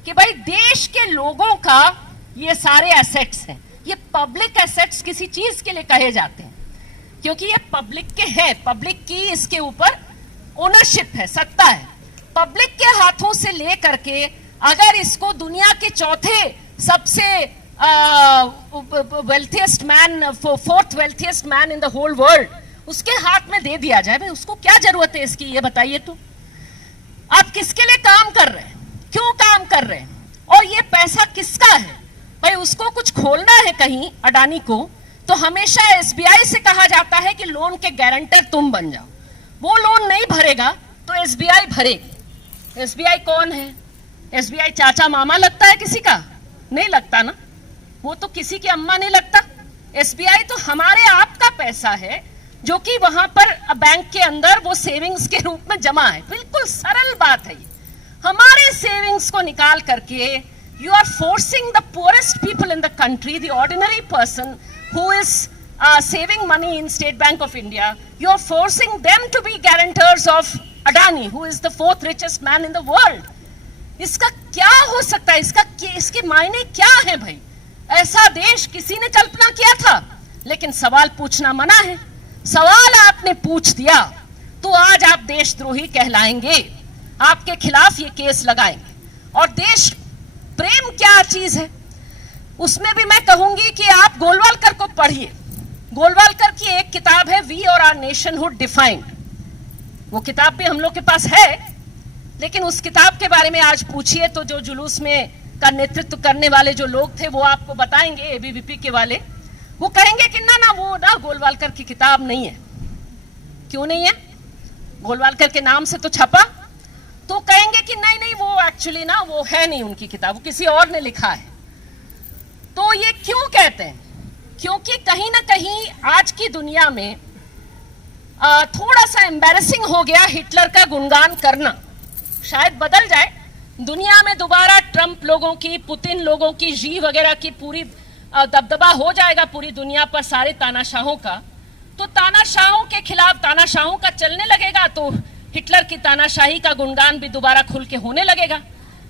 कि भाई देश के लोगों का ये सारे एसेट्स हैं, ये पब्लिक एसेट्स किसी चीज के लिए कहे जाते हैं क्योंकि ये पब्लिक के हैं, पब्लिक की इसके ऊपर ओनरशिप है, सत्ता है। पब्लिक के हाथों से ले करके अगर इसको दुनिया के चौथे सबसे wealthiest man, fourth wealthiest man in the whole world, उसके हाथ में दे दिया जाए, भाई उसको क्या जरूरत है इसकी, ये बताइए। तो आप किसके लिए काम कर रहे हैं, क्यों काम कर रहे हैं, और ये पैसा किसका है? भाई उसको कुछ खोलना है कहीं अडानी को, तो हमेशा एसबीआई से कहा जाता है कि लोन के गारंटर तुम बन जाओ। वो लोन नहीं भरेगा तो एसबीआई भरेगी। एसबीआई कौन है? एसबीआई चाचा मामा लगता है किसी का? नहीं लगता ना, वो तो किसी की अम्मा नहीं लगता। एसबीआई तो हमारे आपका पैसा है जो कि वहां पर बैंक के अंदर वो सेविंग्स के रूप में जमा है। बिल्कुल सरल बात है ये। हमारे सेविंग्स को निकाल करके you are forcing the poorest people in the country, the ordinary person who is saving money in State Bank of India, you are forcing them to be guarantors of Adani, who is the fourth richest man in the world. इसका क्या हो सकता है, इसके मायने क्या है भाई? ऐसा देश किसी ने कल्पना किया था? लेकिन सवाल पूछना मना है। सवाल आपने पूछ दिया तो आज आप देशद्रोही कहलाएंगे, आपके खिलाफ ये केस लगाएंगे। और देश प्रेम क्या चीज है, उसमें भी मैं कहूंगी कि आप गोलवालकर को पढ़िए। गोलवालकर की एक किताब है वी और आवर नेशनहुड डिफाइंड, वो किताब भी हम लोग के पास है, लेकिन उस किताब के बारे में आज पूछिए तो जो जुलूस में का नेतृत्व करने वाले जो लोग थे वो आपको बताएंगे, एबीवीपी के वाले, वो कहेंगे कि ना वो ना गोलवालकर की किताब नहीं है। क्यों नहीं है? गोलवालकर के नाम से तो छपा, तो कहेंगे कि नहीं वो एक्चुअली ना वो है नहीं उनकी किताब, वो किसी और ने लिखा है। तो ये क्यों कहते हैं? क्योंकि कहीं ना कहीं आज की दुनिया में थोड़ा सा एम्बैरेसिंग हो गया हिटलर का गुणगान करना। शायद बदल जाए दुनिया में, दोबारा ट्रंप लोगों की, पुतिन लोगों की, जी वगैरह की पूरी दबदबा हो जाएगा पूरी दुनिया पर सारे तानाशाहों का, तो तानाशाहों के खिलाफ तानाशाहों का चलने लगेगा, तो हिटलर की तानाशाही का गुणगान भी दोबारा खुल के होने लगेगा।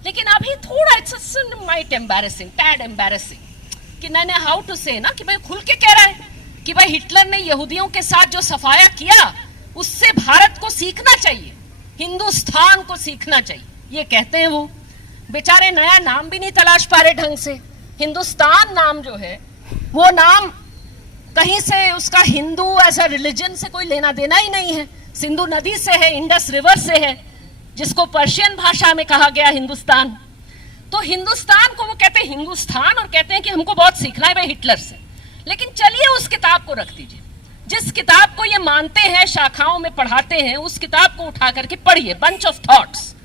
लेकिन अभी थोड़ा इट्स माइट एम्बैरेसिंग, टैड एम्बैरेसिंग कि नहीं हाउ टू से ना कि भाई खुल के कह रहा है कि भाई हिटलर ने यहूदियों के साथ जो सफाया किया उससे भारत को सीखना चाहिए, हिंदुस्तान को सीखना चाहिए, ये कहते हैं वो। बेचारे नया नाम भी नहीं तलाश पा रहे ढंग से। हिंदुस्तान नाम जो है वो नाम कहीं से उसका हिंदू एज अ रिलीजन से कोई लेना देना ही नहीं है। सिंधु नदी से है, इंडस रिवर से है, जिसको पर्शियन भाषा में कहा गया हिंदुस्तान। तो हिंदुस्तान को वो कहते हैं हिंदुस्तान और कहते हैं कि हमको बहुत सीखना है भाई हिटलर से। लेकिन चलिए उस किताब को रख दीजिए, जिस किताब को ये मानते हैं, शाखाओं में पढ़ाते हैं, उस किताब को उठा करके पढ़िए, bunch of thoughts,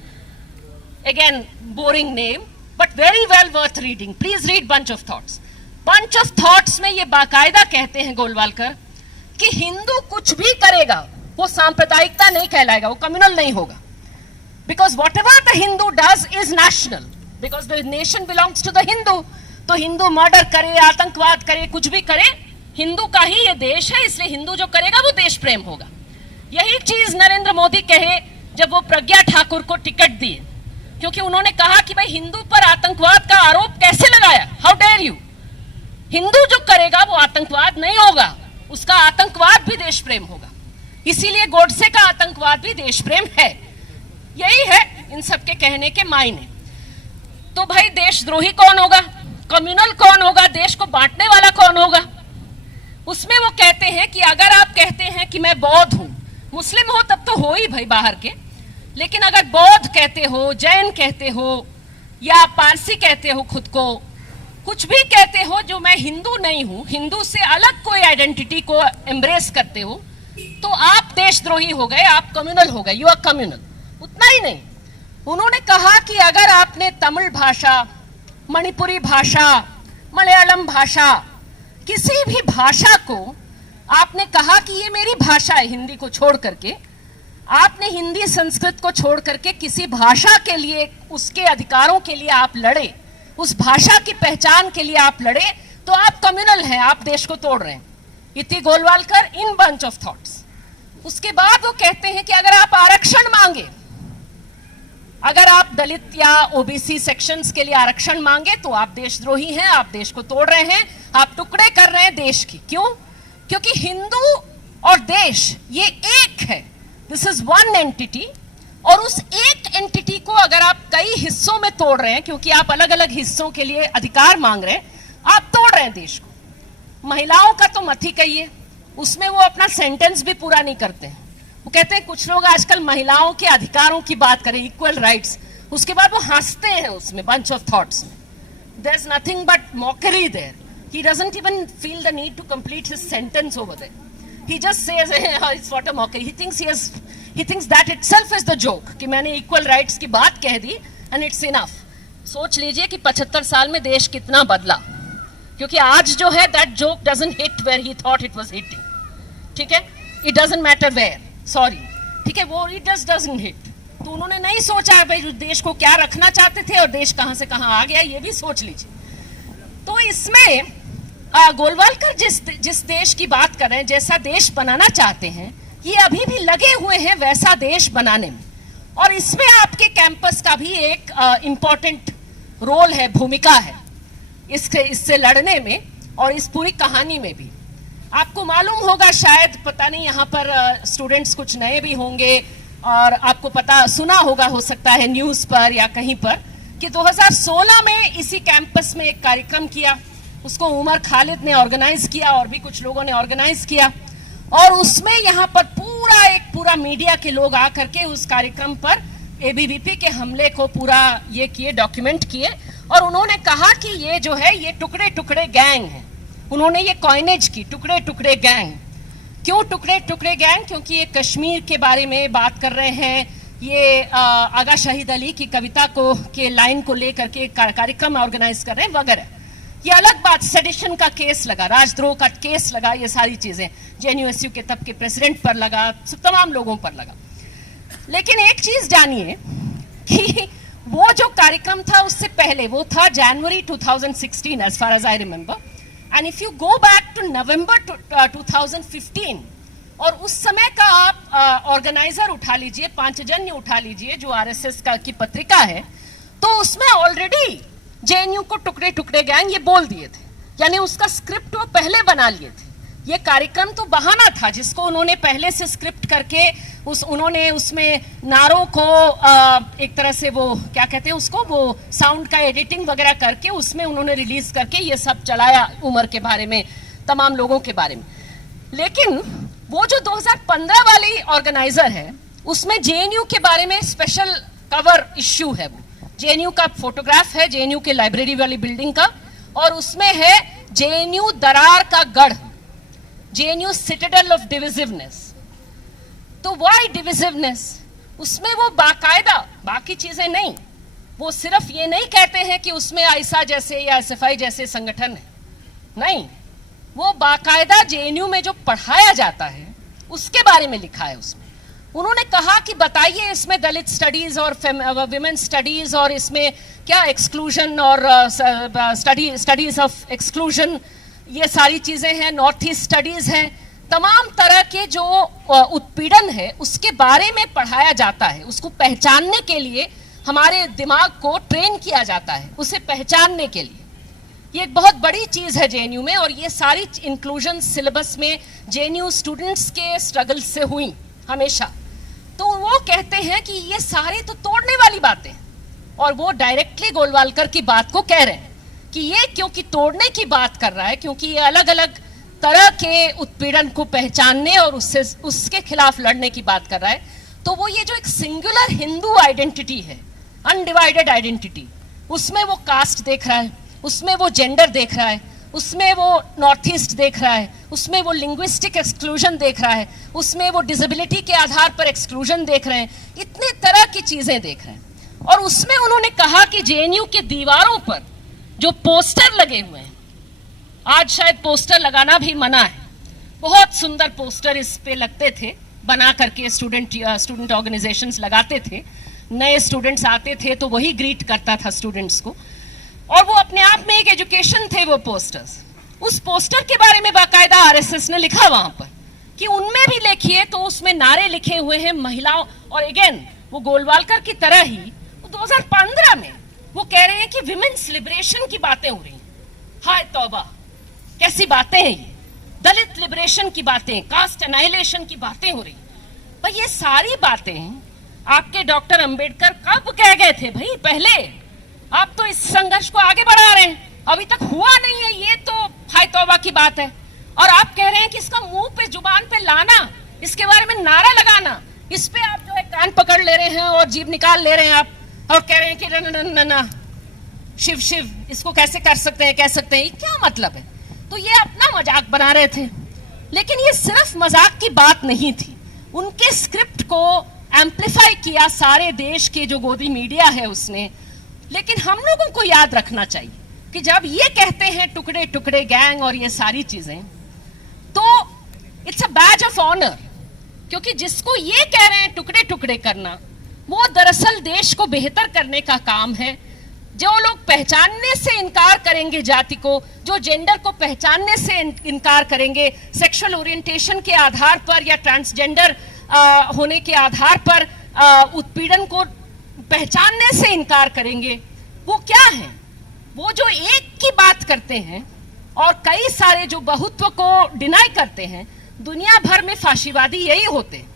again boring name, but very well worth reading. Please read Bunch of Thoughts. Bunch of Thoughts में ये बाकायदा कहते हैं गोलवालकर कि हिंदू कुछ भी करेगा वो सांप्रदायिकता नहीं कहलाएगा, वो कम्युनल नहीं होगा. Because whatever the Hindu does is national. Because the nation belongs to the Hindu. तो हिंदू मर्डर करे, आतंकवाद करे, कुछ भी करे, हिंदू का ही ये देश है, इसलिए हिंदू जो करेगा वो देश प्रेम होगा. यही चीज नरेंद्र मोदी कहे जब वो प्रज्ञा ठाकुर को टिकट दिए, क्योंकि उन्होंने कहा कि भाई हिंदू पर आतंकवाद का आरोप कैसे लगाया, हाउ डेयर यू. हिंदू जो करेगा वो आतंकवाद नहीं होगा, उसका आतंकवाद भी देश प्रेम होगा. इसीलिए गोडसे का आतंकवाद भी देश प्रेम है. यही है इन सबके कहने के मायने. तो भाई देशद्रोही कौन होगा, कम्युनल कौन होगा, देश को बांटने वाला कौन होगा. उसमें वो कहते हैं कि अगर आप कहते हैं कि मैं बौद्ध हूं, मुस्लिम हो तब तो हो ही भाई बाहर के, लेकिन अगर बौद्ध कहते हो, जैन कहते हो या पारसी कहते हो, खुद को कुछ भी कहते हो जो मैं हिंदू नहीं हूं, हिंदू से अलग कोई आइडेंटिटी को एम्ब्रेस करते हो, तो आप देशद्रोही हो गए, आप कम्युनल हो गए, यू आर कम्युनल. उतना ही नहीं, उन्होंने कहा कि अगर आपने तमिल भाषा, मणिपुरी भाषा, मलयालम भाषा, किसी भी भाषा को आपने कहा कि ये मेरी भाषा है, हिंदी को छोड़ करके, आपने हिंदी संस्कृत को छोड़ करके किसी भाषा के लिए, उसके अधिकारों के लिए आप लड़े, उस भाषा की पहचान के लिए आप लड़े, तो आप कम्युनल हैं, आप देश को तोड़ रहे हैं. इति गोलवालकर इन बंच ऑफ थॉट्स. उसके बाद वो कहते हैं कि अगर आप आरक्षण मांगे, अगर आप दलित या ओबीसी सेक्शंस के लिए आरक्षण मांगे तो आप देशद्रोही हैं, आप देश को तोड़ रहे हैं, आप टुकड़े कर रहे हैं देश की. क्यों? क्योंकि हिंदू और देश ये एक है, दिस इज वन एंटिटी. और उस एक एंटिटी को अगर आप कई हिस्सों में तोड़ रहे हैं, क्योंकि आप अलग अलग हिस्सों के लिए अधिकार मांग रहे हैं, आप तोड़ रहे हैं देश को. महिलाओं का तो मत ही कहिए, उसमें वो अपना सेंटेंस भी पूरा नहीं करते हैं. वो कहते हैं, कुछ लोग आजकल महिलाओं के अधिकारों की बात करें, इक्वल राइट्स, उसके बाद वो हंसते हैं उसमें बंच ऑफ थॉट्स में. There is nothing but mockery there. He doesn't even feel the need to complete his sentence over there. He just says it's what a mockery. He thinks that itself is the joke कि मैंने equal rights की बात कह दी and it's enough. सोच लीजिए कि 75 साल में देश कितना बदला, क्योंकि आज जो है that joke doesn't hit where he thought it was hitting. ठीक है, it doesn't matter where, sorry, ठीक है, वो इट जस्ट डजंट हिट. तो उन्होंने नहीं सोचा भाई देश को क्या रखना चाहते थे और देश कहां से कहां आ गया, ये भी सोच लीजिए. तो इसमें गोलवालकर जिस देश की बात कर रहे हैं, जैसा देश बनाना चाहते हैं, ये अभी भी लगे हुए हैं वैसा देश बनाने में. और इसमें आपके कैंपस का भी एक इम्पॉर्टेंट रोल है, भूमिका है इससे लड़ने में और इस पूरी कहानी में भी. आपको मालूम होगा, शायद पता नहीं, यहाँ पर स्टूडेंट्स कुछ नए भी होंगे और आपको पता सुना होगा, हो सकता है न्यूज़ पर या कहीं पर, कि 2016 में इसी कैंपस में एक कार्यक्रम किया. उसको उमर खालिद ने ऑर्गेनाइज किया और भी कुछ लोगों ने ऑर्गेनाइज किया. और उसमें यहाँ पर पूरा मीडिया के लोग आकर के उस कार्यक्रम पर एबीवीपी के हमले को पूरा ये किए, डॉक्यूमेंट किए. और उन्होंने कहा कि ये जो है ये टुकड़े टुकड़े गैंग है. उन्होंने ये कॉइनेज की, टुकड़े टुकड़े गैंग. क्यों टुकड़े टुकड़े गैंग? क्योंकि ये कश्मीर के बारे में बात कर रहे हैं, ये आगा शहीद अली की कविता को के लाइन को लेकर के कार्यक्रम ऑर्गेनाइज कर रहे हैं वगैरह. ये अलग बात, सेडिशन का केस लगा, राजद्रोह का केस लगा, ये सारी चीजें जेएनयूएसयू के तब के प्रेसिडेंट पर लगा, तमाम लोगों पर लगा. लेकिन एक चीज जानिए कि वो जो कार्यक्रम था उससे पहले, वो था जनवरी 2016 as far as I remember. And if you go back to November 2015 और उस समय का आप ऑर्गेनाइजर उठा लीजिए, पांचजन्य उठा लीजिए जो आरएसएस का की पत्रिका है, तो उसमें ऑलरेडी जेएनयू को टुकड़े टुकड़े गैंग ये बोल दिए थे. यानी उसका स्क्रिप्ट वो पहले बना लिए थे. ये कार्यक्रम तो बहाना था जिसको उन्होंने पहले से स्क्रिप्ट करके उन्होंने उसमें नारों को एक तरह से वो क्या कहते हैं उसको, वो साउंड का एडिटिंग वगैरह करके उसमें उन्होंने रिलीज करके ये सब चलाया उमर के बारे में, तमाम लोगों के बारे में. लेकिन वो जो 2015 वाली ऑर्गेनाइजर है उसमें जेएनयू के बारे में स्पेशल कवर इश्यू है. वो जेएनयू का फोटोग्राफ है, जेएनयू के लाइब्रेरी वाली बिल्डिंग का, और उसमें है जेएनयू दरार का गढ़, जेएनयू सिटाडेल ऑफ डिविजिवनेस. तो व्हाई डिविजिवनेस? उसमें वो बाकायदा, बाकी चीजें नहीं, वो सिर्फ ये नहीं कहते हैं कि उसमें आइसा जैसे या एसएफआई जैसे संगठन है, नहीं, वो बाकायदा जेएनयू में जो पढ़ाया जाता है उसके बारे में लिखा है उसमें। उन्होंने कहा कि बताइए इसमें दलित स्टडीज और विमेन स्टडीज और इसमें क्या एक्सक्लूजन और स्टडीज ऑफ एक्सक्लूजन, ये सारी चीजें हैं, नॉर्थ ईस्ट स्टडीज हैं, तमाम तरह के जो उत्पीड़न है उसके बारे में पढ़ाया जाता है। उसको पहचानने के लिए हमारे दिमाग को ट्रेन किया जाता है, उसे पहचानने के लिए। ये एक बहुत बड़ी चीज है जेएनयू में, और ये सारी इंक्लूजन सिलेबस में जेएनयू स्टूडेंट्स के स्ट्रगल से हुई हमेशा। तो वो कहते हैं कि ये सारे तो तोड़ने वाली बातें, और वो डायरेक्टली गोलवालकर की बात को कह रहे हैं कि ये क्योंकि तोड़ने की बात कर रहा है, क्योंकि ये अलग अलग तरह के उत्पीड़न को पहचानने और उसके खिलाफ लड़ने की बात कर रहा है, तो वो ये जो एक सिंगुलर हिंदू आइडेंटिटी है, अनडिवाइडेड आइडेंटिटी, उसमें वो कास्ट देख रहा है, उसमें वो जेंडर देख रहा है, उसमें वो नॉर्थ ईस्ट देख रहा है, उसमें वो लिंग्विस्टिक एक्सक्लूजन देख रहा है, उसमें वो डिसेबिलिटी के आधार पर एक्सक्लूजन देख रहे हैं, इतने तरह की चीजें देख रहे हैं। और उसमें उन्होंने कहा कि जेएनयू के दीवारों पर जो पोस्टर लगे हुए हैं, आज शायद पोस्टर लगाना भी मना है, बहुत सुंदर पोस्टर इस पे लगते थे, बना करके स्टूडेंट ऑर्गेनाइजेशंस लगाते थे, नए स्टूडेंट्स आते थे तो वही ग्रीट करता था स्टूडेंट्स को, और वो अपने आप में एक एजुकेशन थे वो पोस्टर्स। उस पोस्टर के बारे में बाकायदा आरएसएस ने लिखा वहां पर कि उनमें भी लिखिए तो उसमें नारे लिखे हुए हैं महिलाओं, और अगेन वो गोलवालकर की तरह ही 2015 में वो कह रहे हैं कि विमेन्स लिबरेशन की बातें हो रही हैं। हाय तौबा, कैसी बातें हैं ये, दलित लिबरेशन की बातें, कास्ट एनाइलेशन की बातें हो रही। भाई ये सारी बातें आपके डॉक्टर अंबेडकर कब कह गए थे भाई? पहले। आप तो इस संघर्ष को आगे बढ़ा रहे हैं, अभी तक हुआ नहीं है, ये तो हाय तौबा की बात है। और आप कह रहे हैं कि इसका मुंह पे जुबान पे लाना, इसके बारे में नारा लगाना, इस पे आप जो है कान पकड़ ले रहे हैं और जीभ निकाल ले रहे हैं आप, और कह रहे हैं कि ना शिव शिव, इसको कैसे कर सकते हैं, कह सकते हैं, क्या मतलब है? तो ये अपना मजाक बना रहे थे। लेकिन ये सिर्फ मजाक की बात नहीं थी, उनके स्क्रिप्ट को एम्पलीफाई किया सारे देश के जो गोदी मीडिया है उसने। लेकिन हम लोगों को याद रखना चाहिए कि जब ये कहते हैं टुकड़े टुकड़े गैंग और ये सारी चीजें, तो it's a badge of honour, क्योंकि जिसको ये कह रहे हैं टुकड़े टुकड़े करना, वो दरअसल देश को बेहतर करने का काम है। जो लोग पहचानने से इनकार करेंगे जाति को, जो जेंडर को पहचानने से इनकार करेंगे, सेक्सुअल ओरिएंटेशन के आधार पर या ट्रांसजेंडर होने के आधार पर उत्पीड़न को पहचानने से इनकार करेंगे, वो क्या है? वो जो एक की बात करते हैं और कई सारे जो बहुत्व को डिनाई करते हैं। दुनिया भर में फाशीवादी यही होते हैं।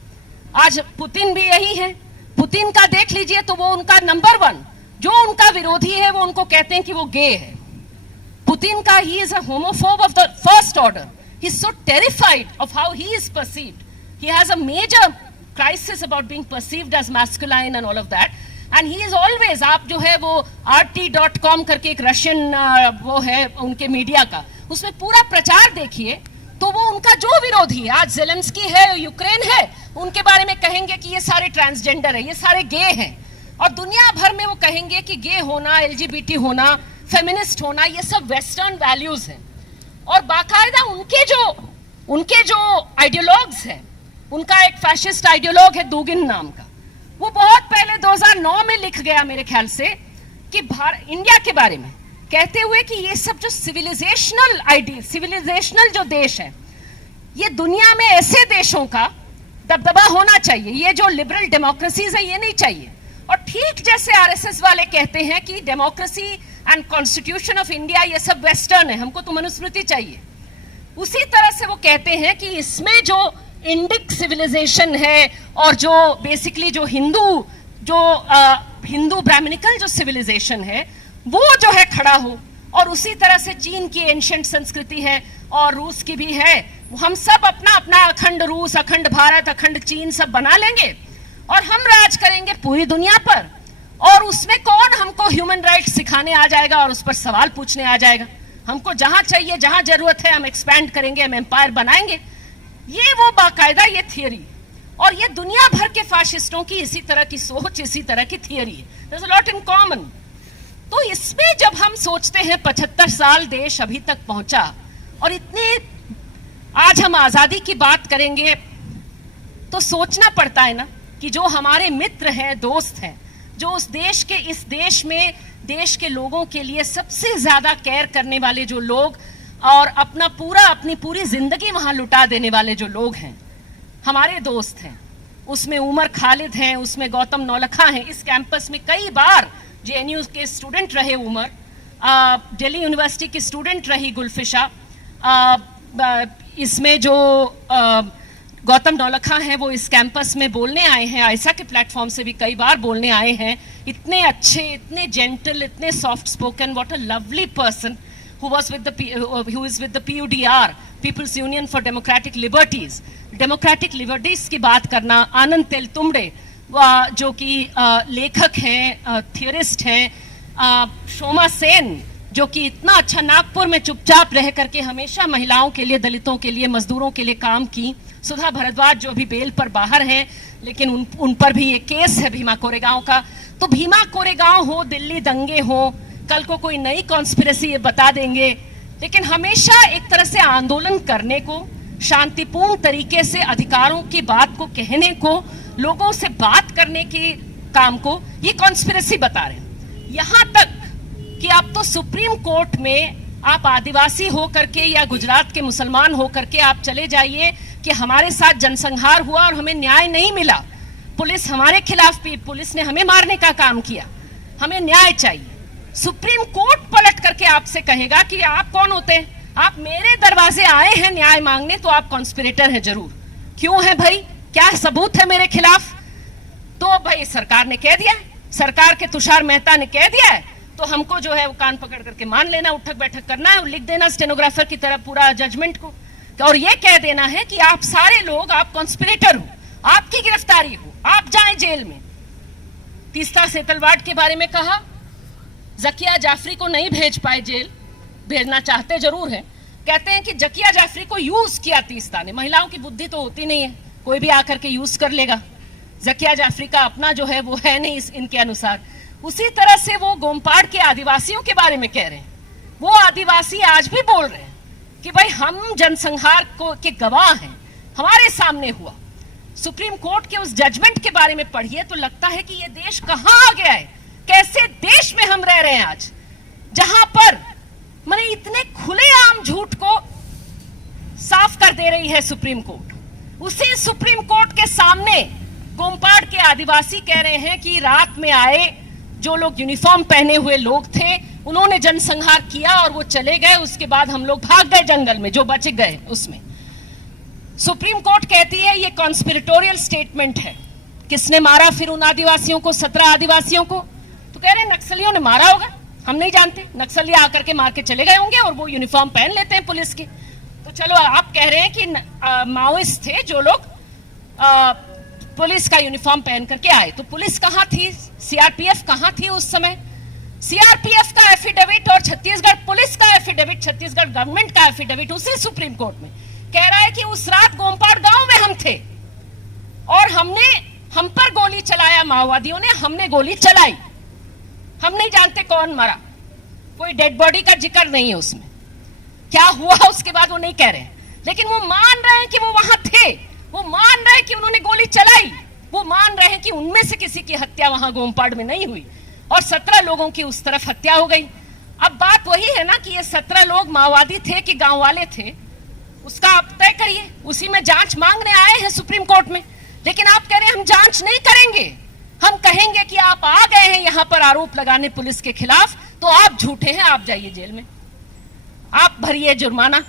आज पुतिन भी यही है। पुतिन का देख लीजिए तो वो उनका नंबर 1 जो उनका विरोधी है, वो उनको कहते हैं कि वो गे है। पुतिन का he is a homophobe of the first order. He is so terrified of how he is perceived. He has a major crisis about being perceived as masculine and all of that. And he is always, आप जो है वो RT.com करके एक Russian वो है उनके media का, उसमें पूरा प्रचार देखिए तो वो उनका जो विरोधी है, आज ज़ेलेंस्की है, यूक्रेन है, उनके बारे में कहेंगे कि ये सारे ट्रांसजेंडर है, ये सारे गे हैं। और दुनिया भर में वो कहेंगे कि गे होना, LGBT होना, फेमिनिस्ट होना, ये सब वेस्टर्न वैल्यूज हैं। और बाकायदा उनके जो आइडियोलॉग्स हैं, उनका एक फैशिस्ट आइडियोलॉग है दुगिन नाम का, वो बहुत पहले 2009 में लिख गया मेरे ख्याल से कि इंडिया के बारे में, कहते हुए कि ये सब जो सिविलाइजेशनल जो देश है, ये दुनिया में ऐसे देशों का दबदबा होना चाहिए, ये जो लिबरल डेमोक्रेसीज है ये नहीं चाहिए। और ठीक जैसे आरएसएस वाले कहते हैं कि democracy and constitution of India ये सब वेस्टर्न है, हमको तो मनुस्मृति चाहिए, उसी तरह से वो कहते हैं कि इसमें जो इंडिक सिविलाइजेशन है और जो बेसिकली जो हिंदू ब्राह्मणिकल जो सिविलाइजेशन है वो जो है खड़ा हो। और उसी तरह से चीन की एंशिएंट संस्कृति है और रूस की भी है, हम सब अपना अपना अखंड रूस, अखंड भारत, अखंड चीन सब बना लेंगे और हम राज करेंगे पूरी दुनिया पर। और उसमें कौन हमको ह्यूमन राइट्स सिखाने आ जाएगा और उस पर सवाल पूछने आ जाएगा? हमको जहां चाहिए, जहां जरूरत है, हम एक्सपैंड करेंगे, हम एम्पायर बनाएंगे। ये वो बाकायदा ये थियरी। और ये दुनिया भर के फाशिस्टों की इसी तरह की सोच, इसी तरह की थियरी है। There's a lot in common। तो इसमें जब हम सोचते हैं 75 साल देश अभी तक पहुंचा और इतने, आज हम आजादी की बात करेंगे तो सोचना पड़ता है ना कि जो हमारे मित्र हैं, दोस्त हैं, जो उस देश के, इस देश में देश के लोगों के लिए सबसे ज्यादा केयर करने वाले जो लोग और अपनी पूरी जिंदगी वहां लुटा देने वाले जो लोग हैं, हमारे दोस्त हैं। उसमें उमर खालिद हैं, उसमें गौतम नौलखा हैं। इस कैंपस में कई बार जेएनयू के स्टूडेंट रहे उमर, दिल्ली यूनिवर्सिटी की स्टूडेंट रही गुलफिशा, इसमें जो गौतम नौलखा हैं वो इस कैंपस में बोलने आए हैं, आयसा के प्लेटफॉर्म से भी कई बार बोलने आए हैं। इतने अच्छे, इतने जेंटल, इतने soft spoken, what a lovely person who is with the PUDR, People's Union for Democratic Liberties। Democratic liberties की बात करना, आनंद तेलतुंबड़े जो कि लेखक हैं, थियरिस्ट हैं, शोमा सेन जो कि इतना अच्छा नागपुर में चुपचाप रह करके हमेशा महिलाओं के लिए, दलितों के लिए, मजदूरों के लिए काम की, सुधा भारद्वाज जो भी बेल पर बाहर हैं लेकिन उन पर भी ये केस है भीमा कोरेगांव का। तो भीमा कोरेगांव हो, दिल्ली दंगे हो, कल को कोई नई कॉन्स्पिरेसी ये बता देंगे, लेकिन हमेशा एक तरह से आंदोलन करने को, शांतिपूर्ण तरीके से अधिकारों की बात को कहने को, लोगों से बात करने के काम को ये कॉन्स्पिरेसी बता रहे हैं। यहां तक कि आप तो सुप्रीम कोर्ट में आप आदिवासी हो करके या गुजरात के मुसलमान हो करके आप चले जाइए कि हमारे साथ जनसंहार हुआ और हमें न्याय नहीं मिला, पुलिस हमारे खिलाफ, पुलिस ने हमें मारने का काम किया, हमें न्याय चाहिए। सुप्रीम कोर्ट पलट करके आपसे कहेगा कि आप कौन होते हैं, आप मेरे दरवाजे आए हैं न्याय मांगने तो आप कॉन्स्पिरेटर हैं जरूर। क्यों है भाई, क्या सबूत है मेरे खिलाफ? तो भाई सरकार ने कह दिया है, सरकार के तुषार मेहता ने कह दिया है, तो हमको जो है वो कान पकड़ करके मान लेना, उठक बैठक करना है और लिख देना स्टेनोग्राफर की तरह पूरा जजमेंट को, और ये कह देना है कि आप सारे लोग, आप कॉन्स्पिरेटर हो, आपकी गिरफ्तारी हो, आप जाएं जेल में। तीस्ता सेतलवाड़ के बारे में कहा, जकिया जाफरी को नहीं भेज पाए जेल, भेजना चाहते जरूर है। कहते हैं कि जकिया जाफरी को यूज किया तीस्ता ने। महिलाओं की बुद्धि तो होती नहीं है, कोई भी आकर के यूज कर लेगा। जकिया जाफरी का अपना जो है वो है नहीं इनके अनुसार। उसी तरह से वो गोमपाड़ के आदिवासियों के बारे में कह रहे हैं। वो आदिवासी आज भी बोल रहे हैं कि भाई हम जनसंहार को के गवाह हैं, हमारे सामने हुआ। सुप्रीम कोर्ट के उस जजमेंट के बारे में पढ़िए तो लगता है कि ये देश कहां आ गया है, कैसे देश में हम रह रहे हैं आज, जहां पर माने इतने खुलेआम झूठ को साफ कर दे रही है सुप्रीम कोर्ट। उसी सुप्रीम कोर्ट के सामने गोमपाड़ के आदिवासी कह रहे हैं कि रात में आए जो लोग यूनिफॉर्म पहने हुए लोग थे, उन्होंने जनसंहार किया और वो चले गए, उसके बाद हम लोग भाग गए जंगल में, जो बच गए उसमें। सुप्रीम कोर्ट कहती है ये कॉन्स्पिरेटोरियल स्टेटमेंट है। किसने मारा फिर उन आदिवासियों को, 17 आदिवासियों को? तो कह रहे हैं नक्सलियों ने मारा होगा, हम नहीं जानते, नक्सली आकर के मार के चले गए होंगे और वो यूनिफॉर्म पहन लेते हैं पुलिस के। तो चलो आप कह रहे हैं कि माओइस्ट थे जो लोग पुलिस का यूनिफॉर्म पहन करके आए, तो पुलिस कहां थी, सीआरपीएफ कहां थी उस समय? सीआरपीएफ का एफिडेविट और छत्तीसगढ़ पुलिस का एफिडेविट, छत्तीसगढ़ गवर्नमेंट का एफिडेविट उसी सुप्रीम कोर्ट में कह रहा है कि उस रात गोमपाड़ गांव में हम थे और हम पर गोली चलाया माओवादियों ने, हमने गोली चलाई, हम नहीं जानते कौन मरा, कोई डेड बॉडी का जिक्र नहीं है उसमें, क्या हुआ उसके बाद वो नहीं कह रहे हैं, लेकिन वो मान रहे हैं कि वो वहां थे, वो मान रहे हैं कि उन्होंने गोली चलाई, वो मान रहे हैं कि उनमें से किसी की हत्या वहां गोमपाड़ में नहीं हुई और 17 लोगों की उस तरफ हत्या हो गई। अब बात वही है ना कि ये 17 लोग माओवादी थे कि गांव वाले थे, उसका आप तय करिए। उसी में जांच मांगने आए हैं सुप्रीम कोर्ट में, लेकिन आप कह रहे हैं हम जांच नहीं करेंगे, हम कहेंगे कि आप आ गए हैं यहां पर आरोप लगाने पुलिस के खिलाफ, तो आप झूठे हैं, आप जाइए जेल में, आप भरिए जुर्माना।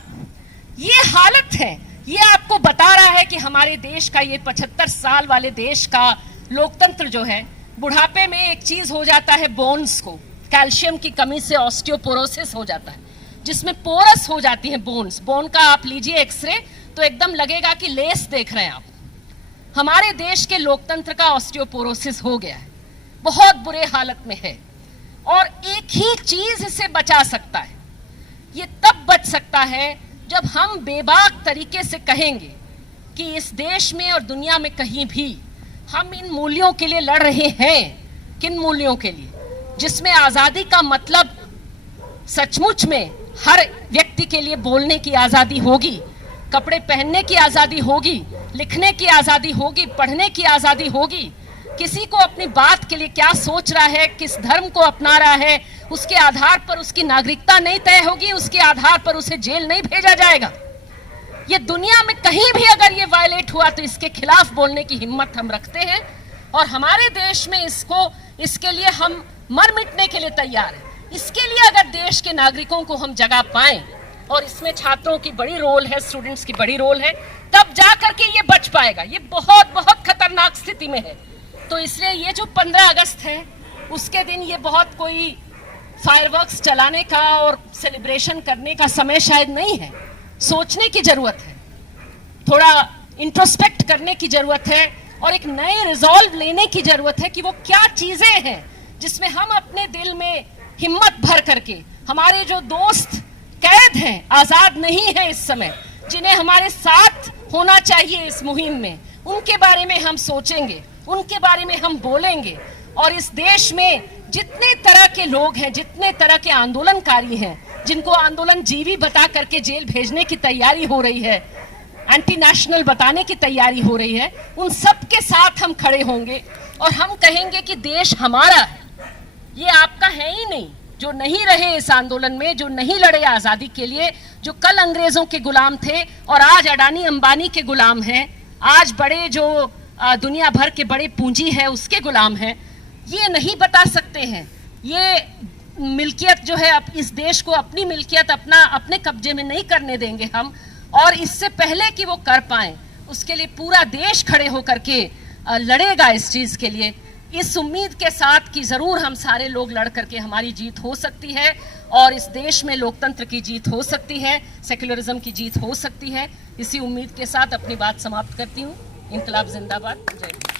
ये हालत है, ये आपको बता रहा है कि हमारे देश का, ये 75 साल वाले देश का लोकतंत्र जो है, बुढ़ापे में एक चीज हो जाता है, बोन्स को कैल्शियम की कमी से ऑस्टियोपोरोसिस हो जाता है, जिसमें पोरस हो जाती है बोन्स। बोन का आप लीजिए एक्सरे तो एकदम लगेगा कि लेस देख रहे हैं आप। हमारे देश के लोकतंत्र का ऑस्टियोपोरोसिस हो गया है, बहुत बुरे हालत में है, और एक ही चीज इसे बचा सकता है, ये तब बच सकता है जब हम बेबाक तरीके से कहेंगे कि इस देश में और दुनिया में कहीं भी हम इन मूल्यों के लिए लड़ रहे हैं। किन मूल्यों के लिए? जिसमें आज़ादी का मतलब सचमुच में हर व्यक्ति के लिए बोलने की आज़ादी होगी, कपड़े पहनने की आज़ादी होगी, लिखने की आज़ादी होगी, पढ़ने की आज़ादी होगी। किसी को अपनी बात के लिए क्या सोच रहा है, किस धर्म को अपना रहा है, उसके आधार पर उसकी नागरिकता नहीं तय होगी, उसके आधार पर उसे जेल नहीं भेजा जाएगा। ये दुनिया में कहीं भी अगर ये वायलेट हुआ तो इसके खिलाफ बोलने की हिम्मत हम रखते हैं और हमारे देश में इसके लिए हम मर मिटने के लिए तैयार हैं। इसके लिए अगर देश के नागरिकों को हम जगह पाएं, और इसमें छात्रों की बड़ी रोल है, स्टूडेंट्स की बड़ी रोल है, तब जा करके ये बच पाएगा। ये बहुत बहुत खतरनाक स्थिति में है। तो इसलिए ये जो 15 अगस्त है उसके दिन ये बहुत कोई फायरवर्क्स चलाने का और सेलिब्रेशन करने का समय शायद नहीं है। सोचने की जरूरत है, थोड़ा इंट्रोस्पेक्ट करने की जरूरत है और एक नए रिजॉल्व लेने की जरूरत है कि वो क्या चीजें हैं जिसमें हम अपने दिल में हिम्मत भर करके, हमारे जो दोस्त कैद हैं, आजाद नहीं है इस समय, जिन्हें हमारे साथ होना चाहिए इस मुहिम में, उनके बारे में हम सोचेंगे, उनके बारे में हम बोलेंगे। और इस देश में जितने तरह के लोग हैं, जितने तरह के आंदोलनकारी हैं, जिनको आंदोलन जीवी बता करके जेल भेजने की तैयारी हो रही है, एंटी नेशनल बताने की तैयारी हो रही है, उन सब के साथ हम खड़े होंगे और हम कहेंगे कि देश हमारा है, ये आपका है ही नहीं। जो नहीं रहे इस आंदोलन में, जो नहीं लड़े आज़ादी के लिए, जो कल अंग्रेजों के गुलाम थे और आज अडानी अंबानी के गुलाम हैं, आज बड़े जो दुनिया भर के बड़े पूंजी है उसके गुलाम हैं, ये नहीं बता सकते हैं। ये मिल्कियत जो है इस देश को अपनी मिल्कियत अपने कब्जे में नहीं करने देंगे हम। और इससे पहले कि वो कर पाएं, उसके लिए पूरा देश खड़े होकर के लड़ेगा इस चीज़ के लिए, इस उम्मीद के साथ कि ज़रूर हम सारे लोग लड़ करके हमारी जीत हो सकती है और इस देश में लोकतंत्र की जीत हो सकती है, सेक्युलरिज्म की जीत हो सकती है। इसी उम्मीद के साथ अपनी बात समाप्त करती हूँ। इनकलाब जिंदाबाद। जय हिंद।